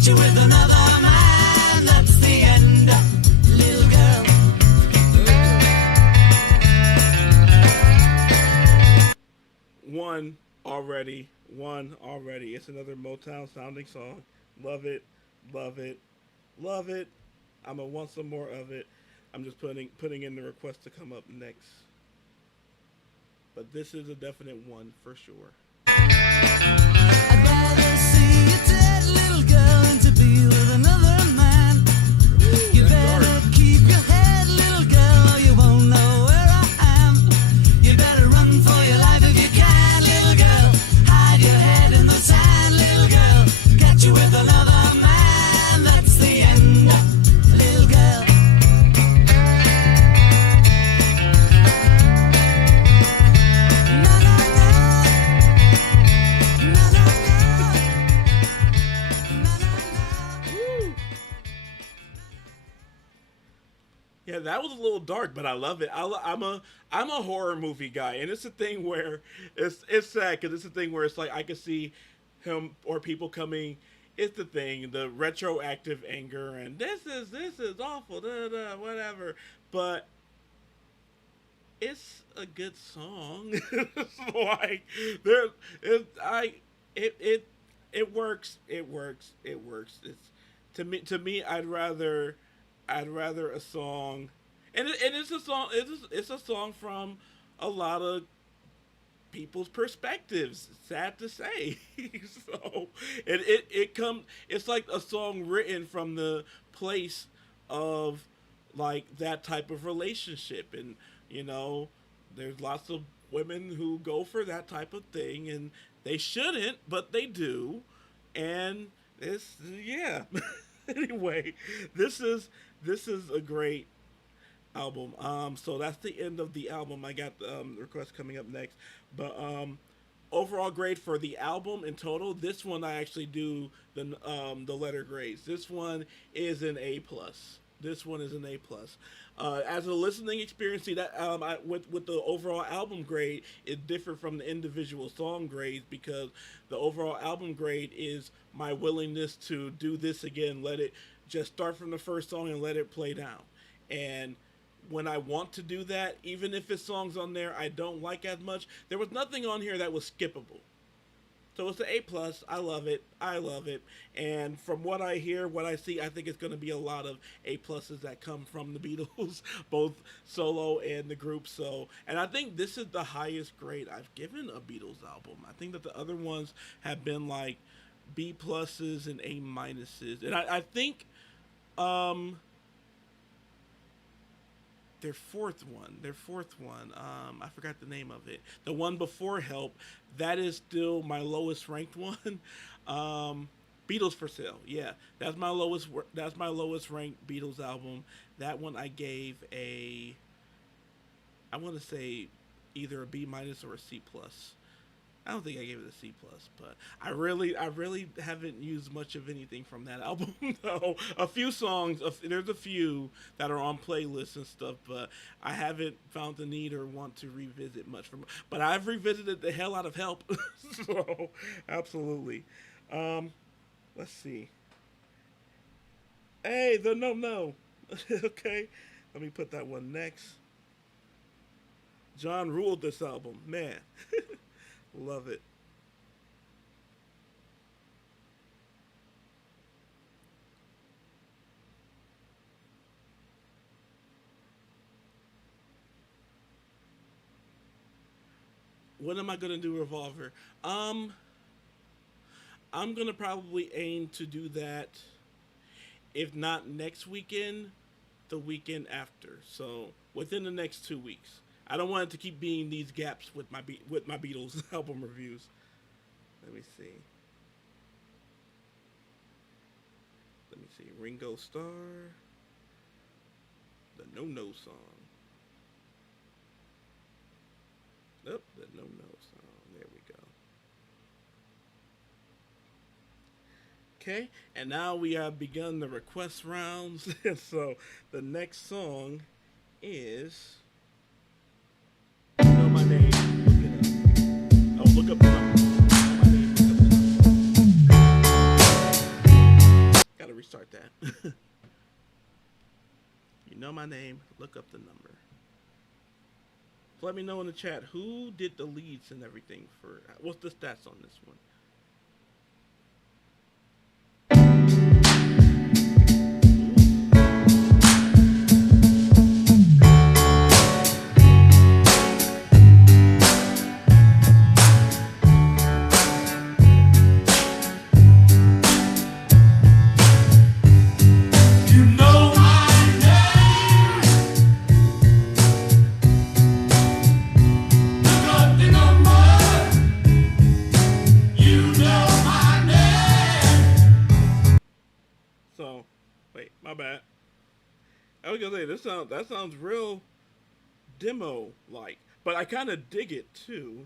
Got you with another man, that's the end, little girl. One already. It's another Motown sounding song. Love it, love it, love it. I'm gonna want some more of it. I'm just putting in the request to come up next. But this is a definite one for sure. I'd rather see you dead, little girl, than to be with another man. You better keep your head, little girl, or you won't know where I am. You better run for your life if you can, little girl. Hide your head in the sand, little girl. Got you with another man, that's the end, little girl. No, no, no. No, no, no. No, no, no. Woo. Yeah, that was a little dark, but I love it. I'm a horror movie guy, and it's a thing where it's sad because it's a thing where it's like I could see him or people coming. It's the thing, the retroactive anger, and this is awful, da, da, whatever. But it's a good song. It's like there, it works. It works. It works. It's to me. I'd rather a song, and it's a song. It's a song from a lot of people's perspectives. Sad to say. So it comes. It's like a song written from the place of like that type of relationship, and you know, there's lots of women who go for that type of thing, and they shouldn't, but they do, and it's yeah. Anyway, this is a great album. So that's the end of the album. I got requests coming up next, but overall grade for the album in total. This one I actually do the letter grades. This one is an A plus. This one is an A plus. As a listening experience, see that with the overall album grade, it differed from the individual song grades because the overall album grade is my willingness to do this again, let it just start from the first song and let it play down. And when I want to do that, even if it's songs on there I don't like as much, there was nothing on here that was skippable. So it's an A plus. I love it. I love it. And from what I hear, what I see, I think it's going to be a lot of A pluses that come from the Beatles, both solo and the group. So, and I think this is the highest grade I've given a Beatles album. I think that the other ones have been like B pluses and A minuses, and I think their fourth one, I forgot the name of it. The one before Help, that is still my lowest ranked one. Beatles for Sale, yeah, that's my lowest ranked Beatles album. That one I gave I want to say either a B minus or a C plus. I don't think I gave it a C plus, but I really haven't used much of anything from that album. Though a few songs, there's a few that are on playlists and stuff, but I haven't found the need or want to revisit much from. But I've revisited the hell out of Help, so absolutely. Let's see. Hey, the no. Okay, let me put that one next. John ruled this album, man. Love it. When am I gonna do Revolver? I'm gonna probably aim to do that. If not next weekend, the weekend after. So within the next 2 weeks. I don't want it to keep being these gaps with my Beatles album reviews. Let me see. Ringo Starr. The No No song. The No No song. There we go. Okay, and now we have begun the request rounds. So the next song is Know My Name. Look it up. Oh, look up the number. Know My Name. Look up the number. restart that. You know my name. Look up the number. So let me know in the chat who did the leads and everything for. What's the stats on this one? So, wait, my bad. I was gonna say that sounds real demo like, but I kind of dig it too.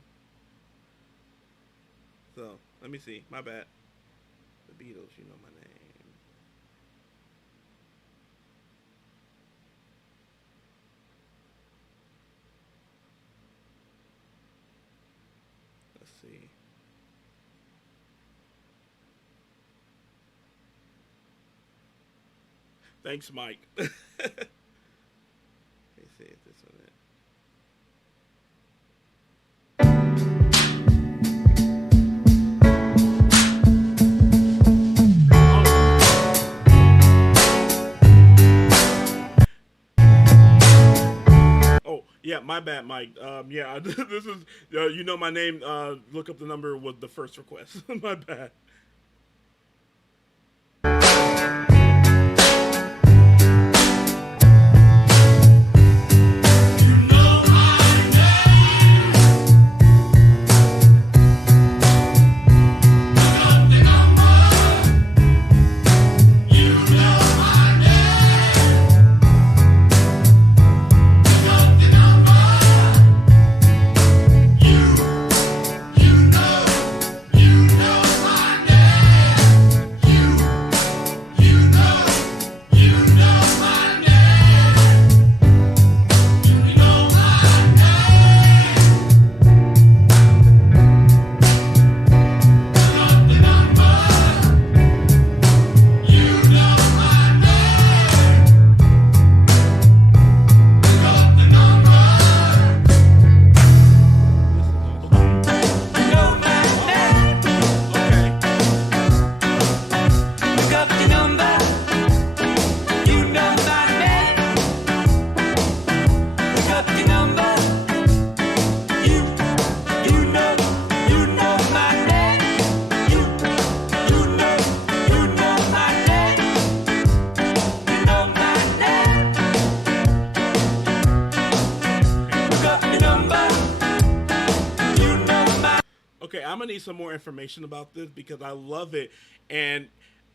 So let me see. My bad. The Beatles, you know my name. Let's see. Thanks, Mike. Let me see if this one is. Oh, yeah, my bad, Mike. Yeah, this is, you know my name. Look up the number was the first request. My bad. Okay, I'm gonna need some more information about this because I love it, and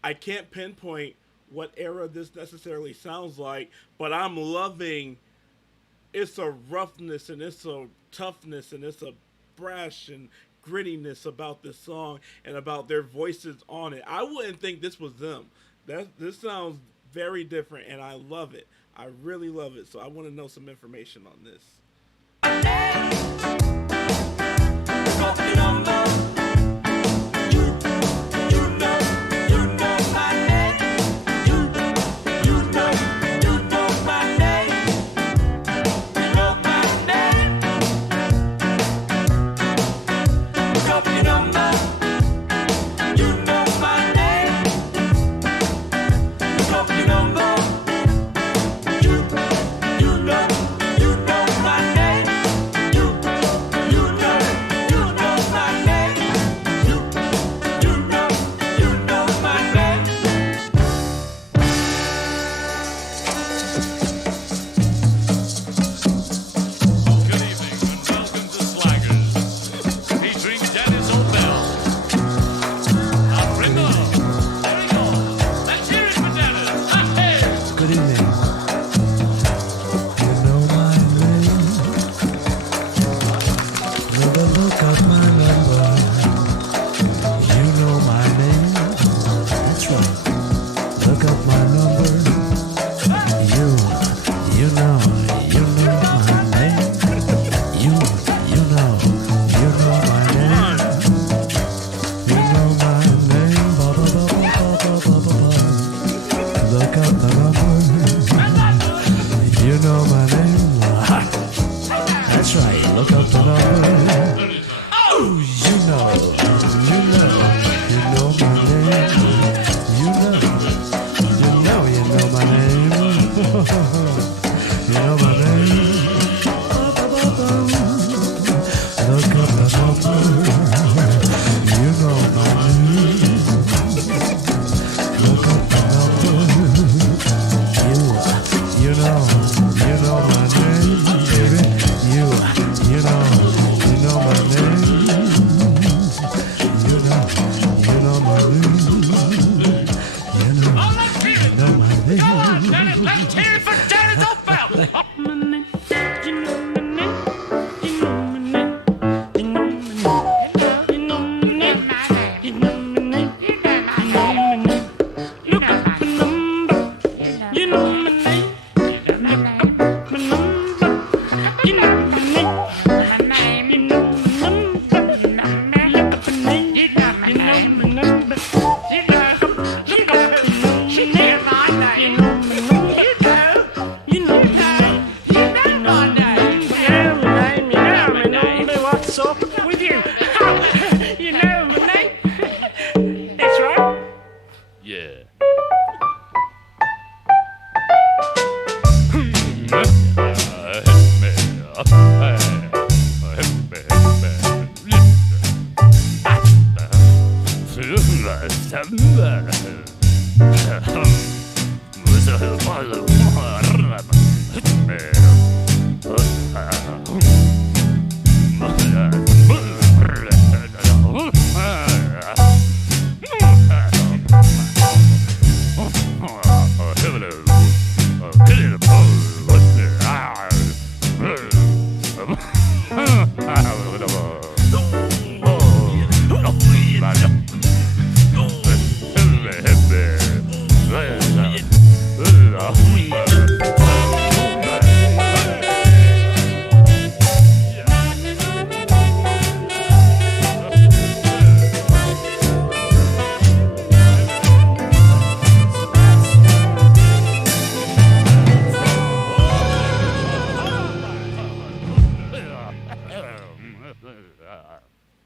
I can't pinpoint what era this necessarily sounds like, but I'm loving it's a roughness and it's a toughness and it's a brash and grittiness about this song and about their voices on it. I wouldn't think this was them. This sounds very different, and I love it. I really love it. So I want to know some information on this.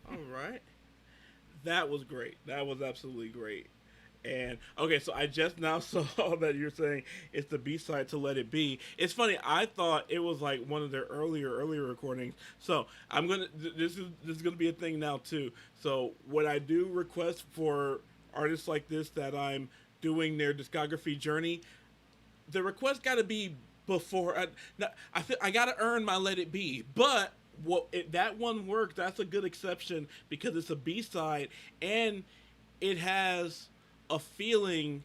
All right. That was great. That was absolutely great. And okay, so I just now saw that you're saying it's the B side to Let It Be. It's funny. I thought it was like one of their earlier recordings. So I'm gonna. This is gonna be a thing now too. So when I do requests for artists like this that I'm doing their discography journey, the request got to be before. I got to earn my Let It Be, but that one worked. That's a good exception because it's a B side and it has a feeling.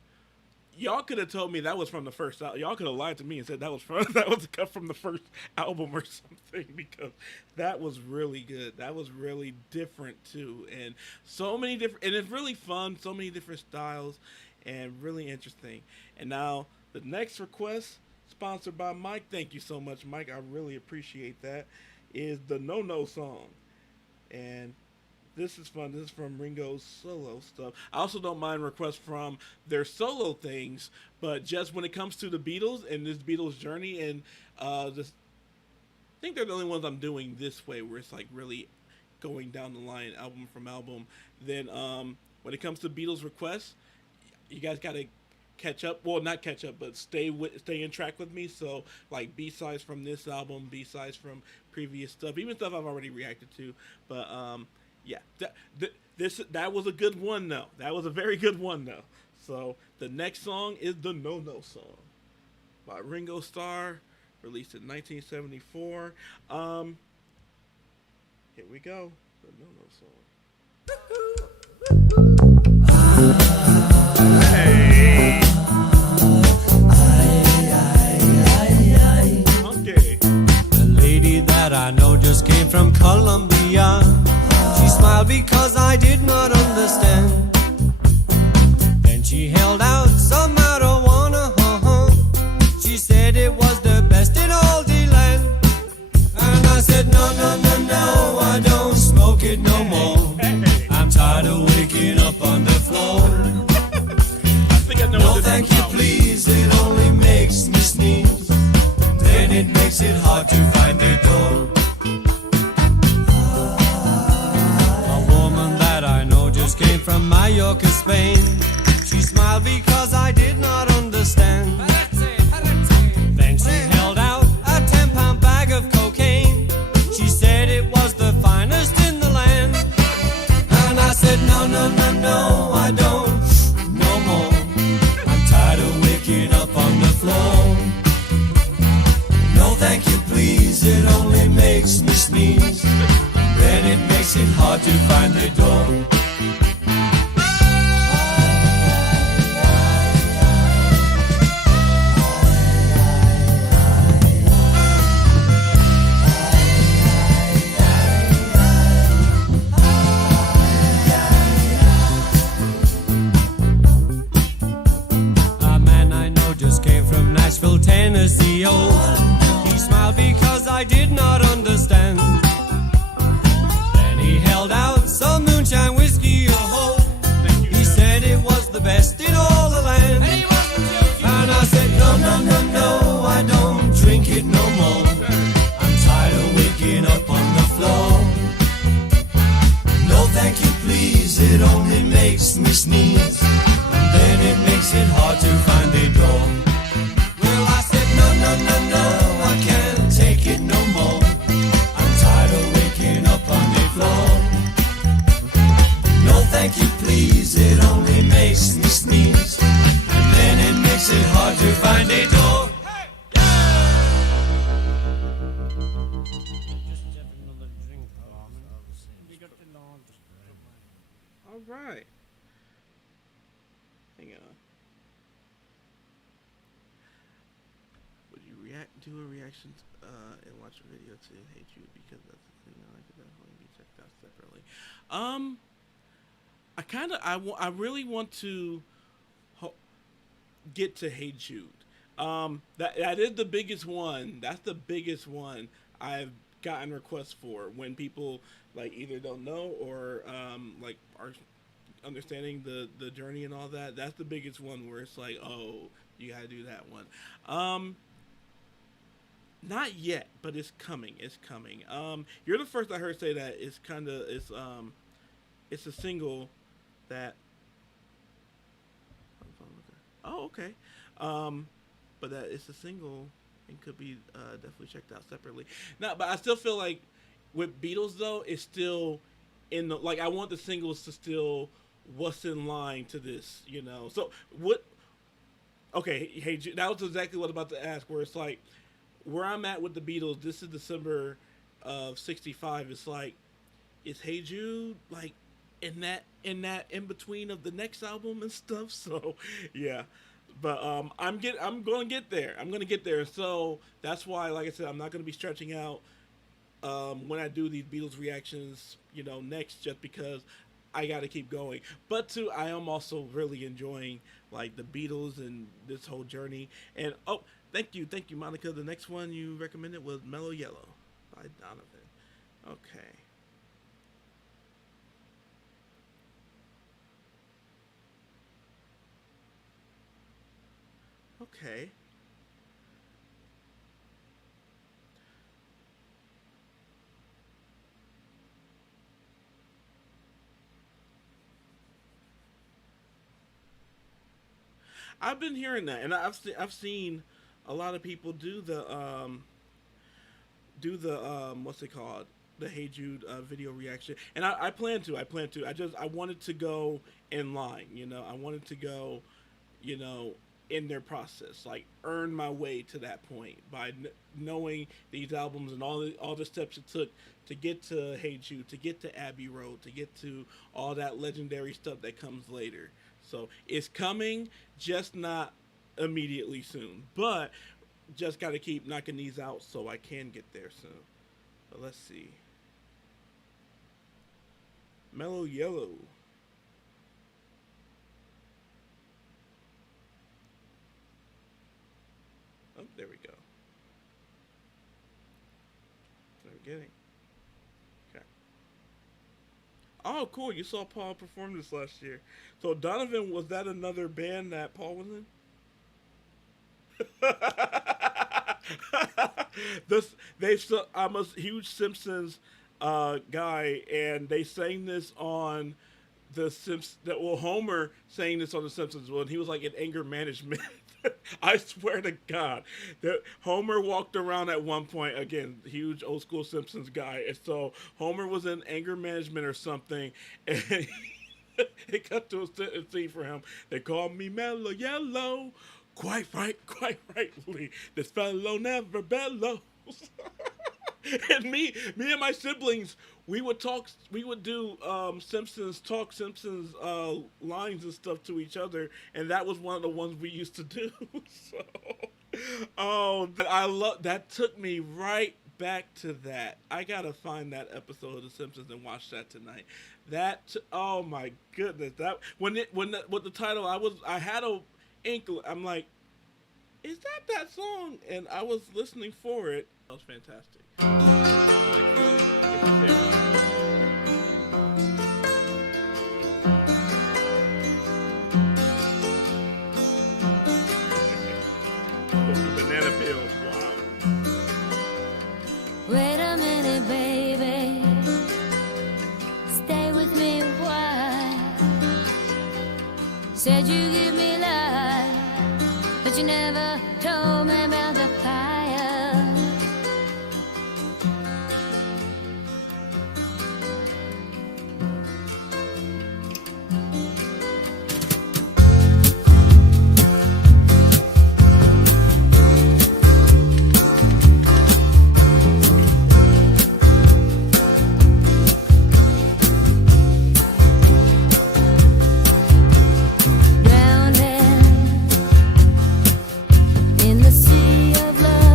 Y'all could have told me that was from the first album. Y'all could have lied to me and said that was a cut from the first album or something because that was really good. That was really different too, and so many different. And it's really fun. So many different styles, and really interesting. And now the next request, sponsored by Mike. Thank you so much, Mike. I really appreciate that. Is the No No song, and this is fun. This is from Ringo's solo stuff. I also don't mind requests from their solo things, but just when it comes to the Beatles and this Beatles journey, and this, I think they're the only ones I'm doing this way, where it's like really going down the line, album from album. Then when it comes to Beatles requests, you guys gotta catch up. Well, not catch up, but stay in track with me. So like B-sides from this album, B-sides from previous stuff, even stuff I've already reacted to. But yeah, that was a good one though. That was a very good one though. So the next song is the No No song by Ringo Starr, released in 1974. Here we go, the No No song. Hey. Okay. The lady that I know just came from Colombia. She smiled because I did not understand. Then she held out some marijuana. She said it was the best in all the land. And I said, no, no, no, no, I don't smoke it no more. I'm tired of waking up on the floor. No, thank you, please, it only makes me sneeze. Then it makes it hard to find the door. A woman that I know just came from Mallorca, Spain. She smiled because I did not understand. Then she held out a 10-pound bag of cocaine. She said it was the finest in the land. And I said, no, no, no, no, I don't, no more. Waking up on the floor. No, thank you, please, it only makes me sneeze. Then it makes it hard to find the door. Tennessee, oh, he smiled because I did not understand. Then he held out some moonshine whiskey, oh, he said it was the best in all the land. And I said, no, no, no, no, I don't drink it no more. I'm tired of waking up on the floor. No, thank you, please, it only makes me sneeze. And then it reactions and watch a video to Hate You because that's the thing I could definitely be checked out separately. I really want to get to Hey Jude. That is the biggest one. That's the biggest one I've gotten requests for when people like either don't know or like are understanding the journey and all that. That's the biggest one where it's like, oh, you gotta do that one. Not yet, but it's coming. It's coming. You're the first I heard say that. It's a single that. Oh, okay. But that it's a single and could be definitely checked out separately. No, but I still feel like with Beatles though, it's still in the like I want the singles to still what's in line to this, you know. So what? Okay, hey, that was exactly what I was about to ask. Where it's like where I'm at with the Beatles. This is December of '65. It's like is Hey Jude like in that in between of the next album and stuff. So yeah. But I'm going to get there. I'm going to get there. So that's why, like I said, I'm not going to be stretching out when I do these Beatles reactions, you know, next, just because I got to keep going. But too, I am also really enjoying like the Beatles and this whole journey. And oh, thank you, Monica. The next one you recommended was Mellow Yellow by Donovan. Okay. Okay. I've been hearing that, and I've seen a lot of people do the what's it called, the Hey Jude video reaction, and I plan to. I wanted to go in line, you know. I wanted to go, you know, in their process, like earn my way to that point by knowing these albums and all the steps it took to get to Hey Jude, to get to Abbey Road, to get to all that legendary stuff that comes later. So it's coming, just not immediately soon. But just got to keep knocking these out so I can get there soon. But let's see. Mellow Yellow. Oh, there we go. What are we getting? Okay. Oh, cool. You saw Paul perform this last year. So Donovan, was that another band that Paul was in? I'm a huge Simpsons guy, and they sang this on the Simpsons. Well, Homer sang this on the Simpsons when he was like in anger management. I swear to God that Homer walked around at one point, again, huge old school Simpsons guy, and so Homer was in anger management or something, and it cut to a scene for him. They called me Mellow Yellow. Quite right, quite rightly. This fellow never bellows. And me and my siblings, we would do Simpsons lines and stuff to each other, and that was one of the ones we used to do. So, oh, I love that. Took me right back to that. I gotta find that episode of The Simpsons and watch that tonight. Oh my goodness, that with the title, I had a inkling. I'm like, is that song? And I was listening for it. That was fantastic. Banana peels. Wow. Wait a minute, baby. Stay with me a while. Said you give me life, but you never told me about the fire. Drowning in the sea of love.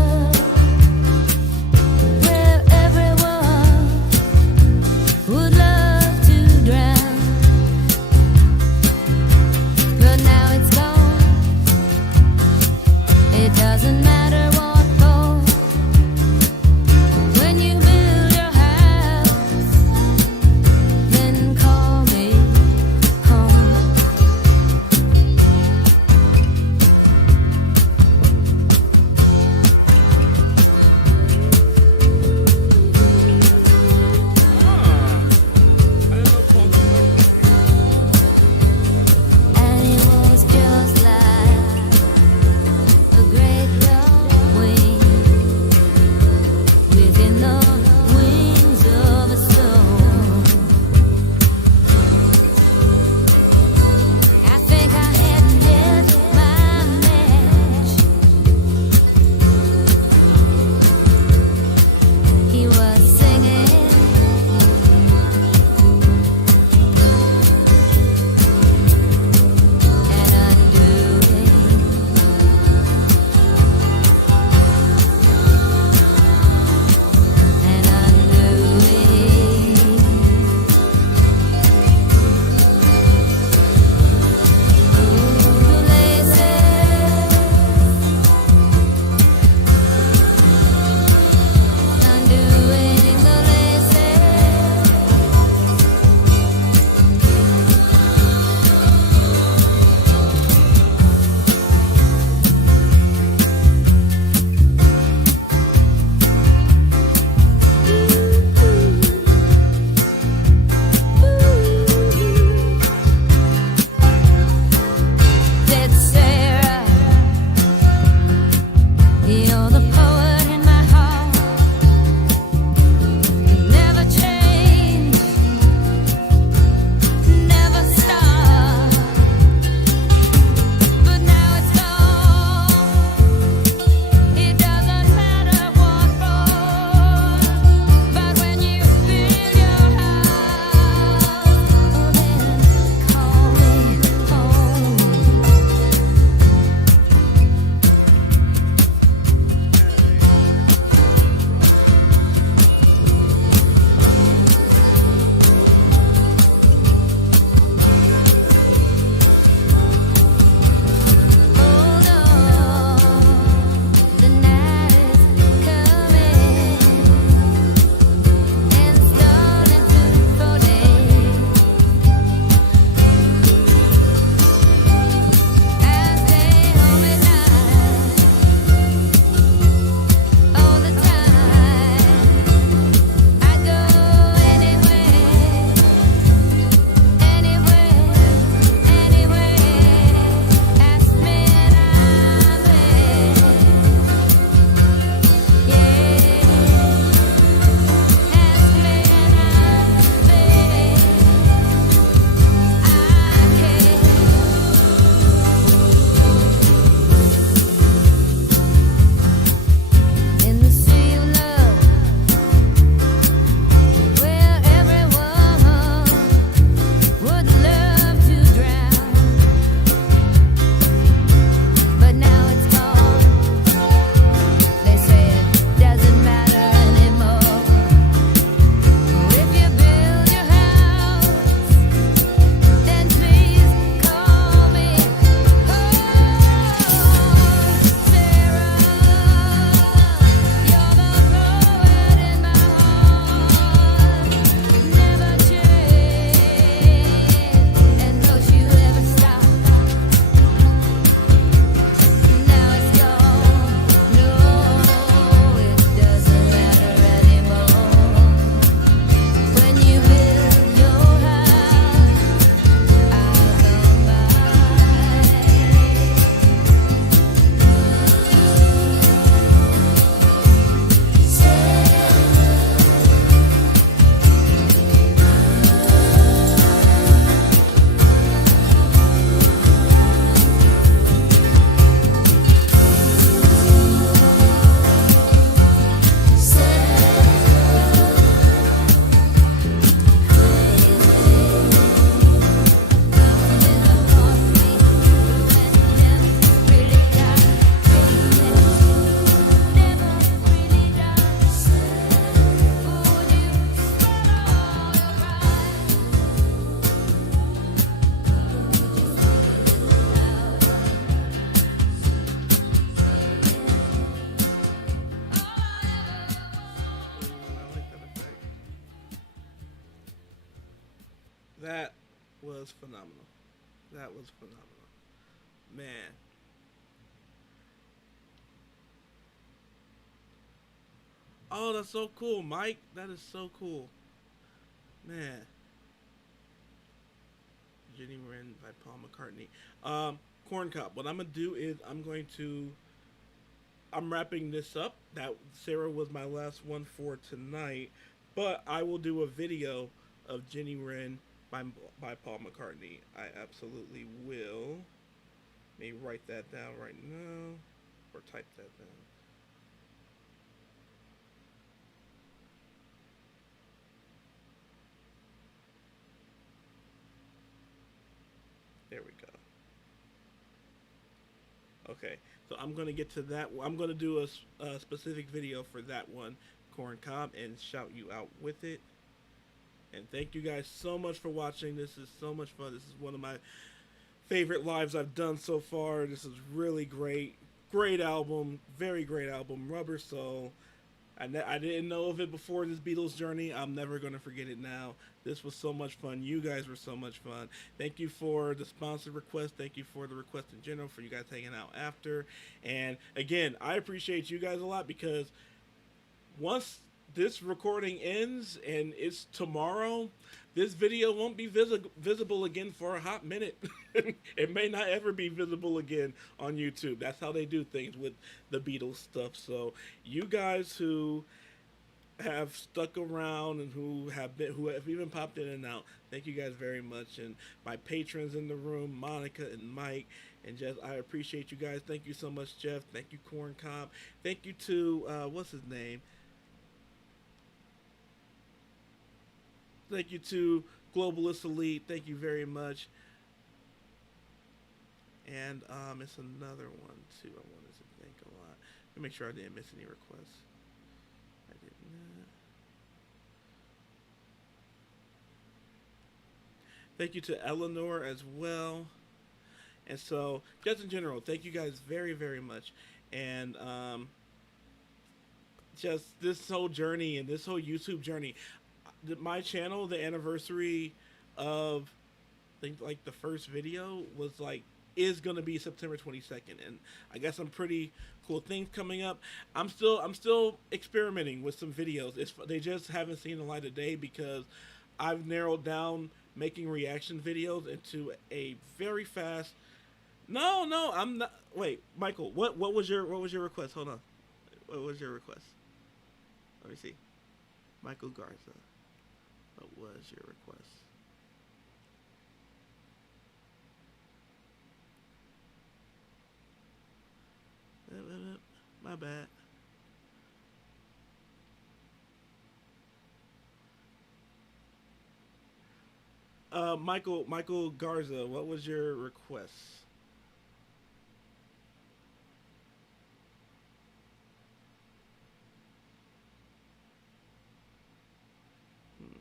was phenomenal. That was phenomenal. Man. Oh, that's so cool, Mike. That is so cool. Man. Jenny Wren by Paul McCartney. Corn Cob. What I'm gonna do is I'm wrapping this up. That Sarah was my last one for tonight, but I will do a video of Jenny Wren by Paul McCartney. I absolutely will. Let me write that down right now, or type that down. There we go. Okay, so I'm gonna get to that. I'm gonna do a specific video for that one, Corn Cob, and shout you out with it. And thank you guys so much for watching. This is so much fun. This is one of my favorite lives I've done so far. This is really great. Great album. Very great album. Rubber Soul. I didn't know of it before this Beatles journey. I'm never going to forget it now. This was so much fun. You guys were so much fun. Thank you for the sponsored request. Thank you for the request in general, for you guys hanging out after. And again, I appreciate you guys a lot because once this recording ends and it's tomorrow, this video won't be visible again for a hot minute. It may not ever be visible again on YouTube. That's how they do things with the Beatles stuff. So you guys who have stuck around and who have even popped in and out, thank you guys very much. And my patrons in the room, Monica and Mike and Jeff, I appreciate you guys. Thank you so much, Jeff. Thank you, Corn Cob. Thank you to what's his name? Thank you to Globalist Elite. Thank you very much. And it's another one too. I wanted to thank a lot. Let me make sure I didn't miss any requests. I did not. Thank you to Eleanor as well. And so, just in general, thank you guys very, very much. And just this whole journey and this whole YouTube journey, my channel, the anniversary of I think like the first video was like is gonna be September 22nd, and I got some pretty cool things coming up. I'm still experimenting with some videos. They just haven't seen the light of day because I've narrowed down making reaction videos into a very fast. No, I'm not. Wait, Michael, what was your request? Hold on, what was your request? Let me see, Michael Garza. What was your request? My bad. Michael Garza, what was your request? Hmm.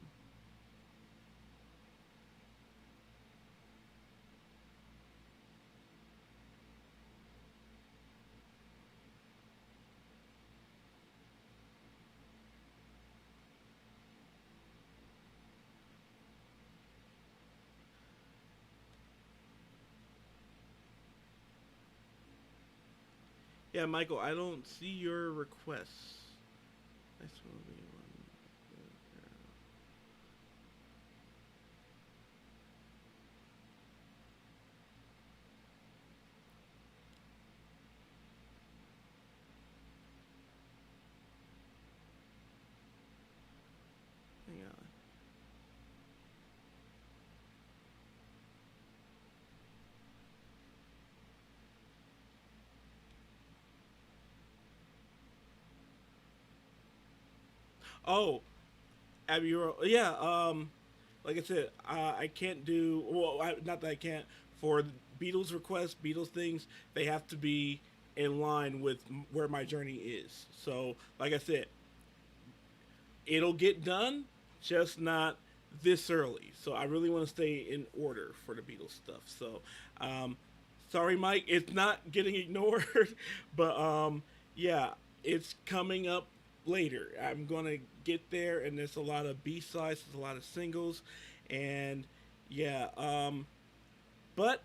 Yeah, Michael, I don't see your requests. Nice movie one. Hang on. Oh, Abbey Road. Yeah. Like I said, I can't do. Well, not that I can't. For Beatles requests, Beatles things, they have to be in line with where my journey is. So, like I said, it'll get done, just not this early. So I really want to stay in order for the Beatles stuff. So, um, sorry, Mike, it's not getting ignored, but yeah, it's coming up later. I'm gonna get there, and there's a lot of B sides, there's a lot of singles, and Yeah. But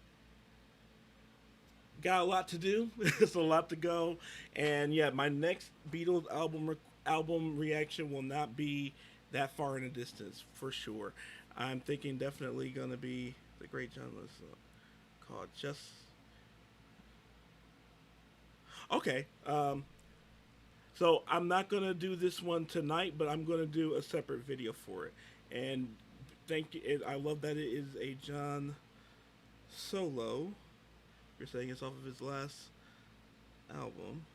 got a lot to do. It's a lot to go, and yeah, my next Beatles album reaction will not be that far in the distance for sure. I'm thinking definitely gonna be the Great John was called just okay. So I'm not gonna do this one tonight, but I'm gonna do a separate video for it. And thank you. I love that it is a John solo. You're saying it's off of his last album.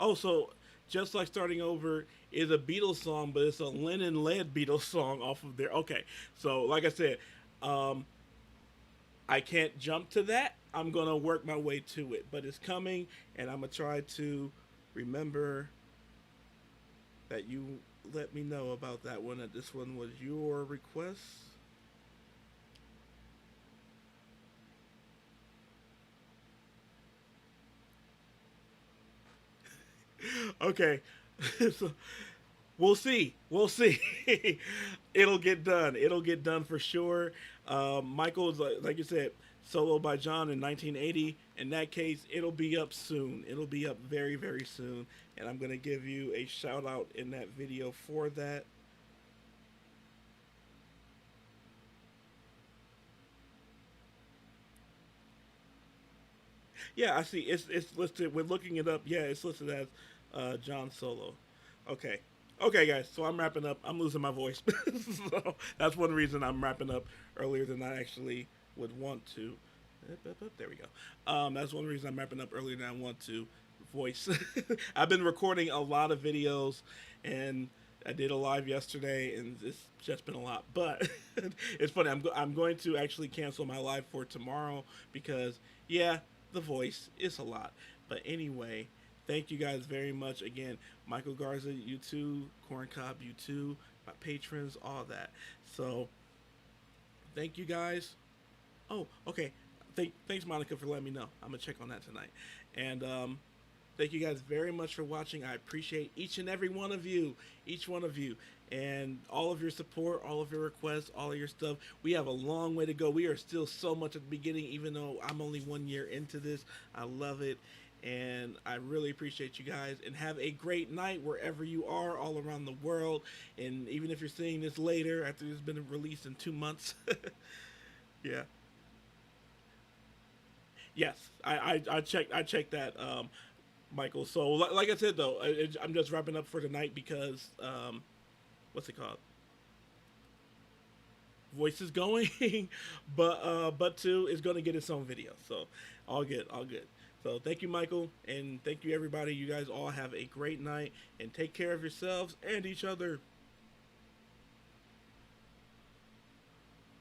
Oh, so just like starting over is a Beatles song, but it's a Lennon-led Beatles song off of there. Okay, so like I said, um, I can't jump to that. I'm gonna work my way to it, but it's coming, and I'm gonna try to remember that you let me know about that one. That this one was your request. Okay, so we'll see. We'll see. It'll get done. It'll get done for sure. Michael's like you said, solo by John in 1980. In that case, it'll be up soon. It'll be up very very soon, and I'm gonna give you a shout out in that video for that. Yeah, I see. It's listed. We're looking it up. Yeah, it's listed as John Solo. Okay. Okay, guys. So I'm wrapping up. I'm losing my voice, so that's one reason I'm wrapping up earlier than I actually would want to. There we go. That's one reason I'm wrapping up earlier than I want to. Voice. I've been recording a lot of videos, and I did a live yesterday, and it's just been a lot. But it's funny. I'm going to actually cancel my live for tomorrow because yeah, the voice is a lot. But anyway, thank you guys very much again. Michael Garza, you too. Corn Cob, you too. My patrons, all that. So thank you guys. Oh, okay. Thanks, Monica, for letting me know. I'm gonna check on that tonight. And thank you guys very much for watching. I appreciate each and every one of you, each one of you, and all of your support, all of your requests, all of your stuff. We have a long way to go. We are still so much at the beginning, even though I'm only 1 year into this. I love it, and I really appreciate you guys. And have a great night wherever you are, all around the world. And even if you're seeing this later, after it's been released in 2 months, yeah. Yes, I checked that, Michael. So like I said though, I'm just wrapping up for tonight because what's it called? Voice is going, but two is going to get its own video. So all good, all good. So thank you, Michael, and thank you everybody. You guys all have a great night and take care of yourselves and each other.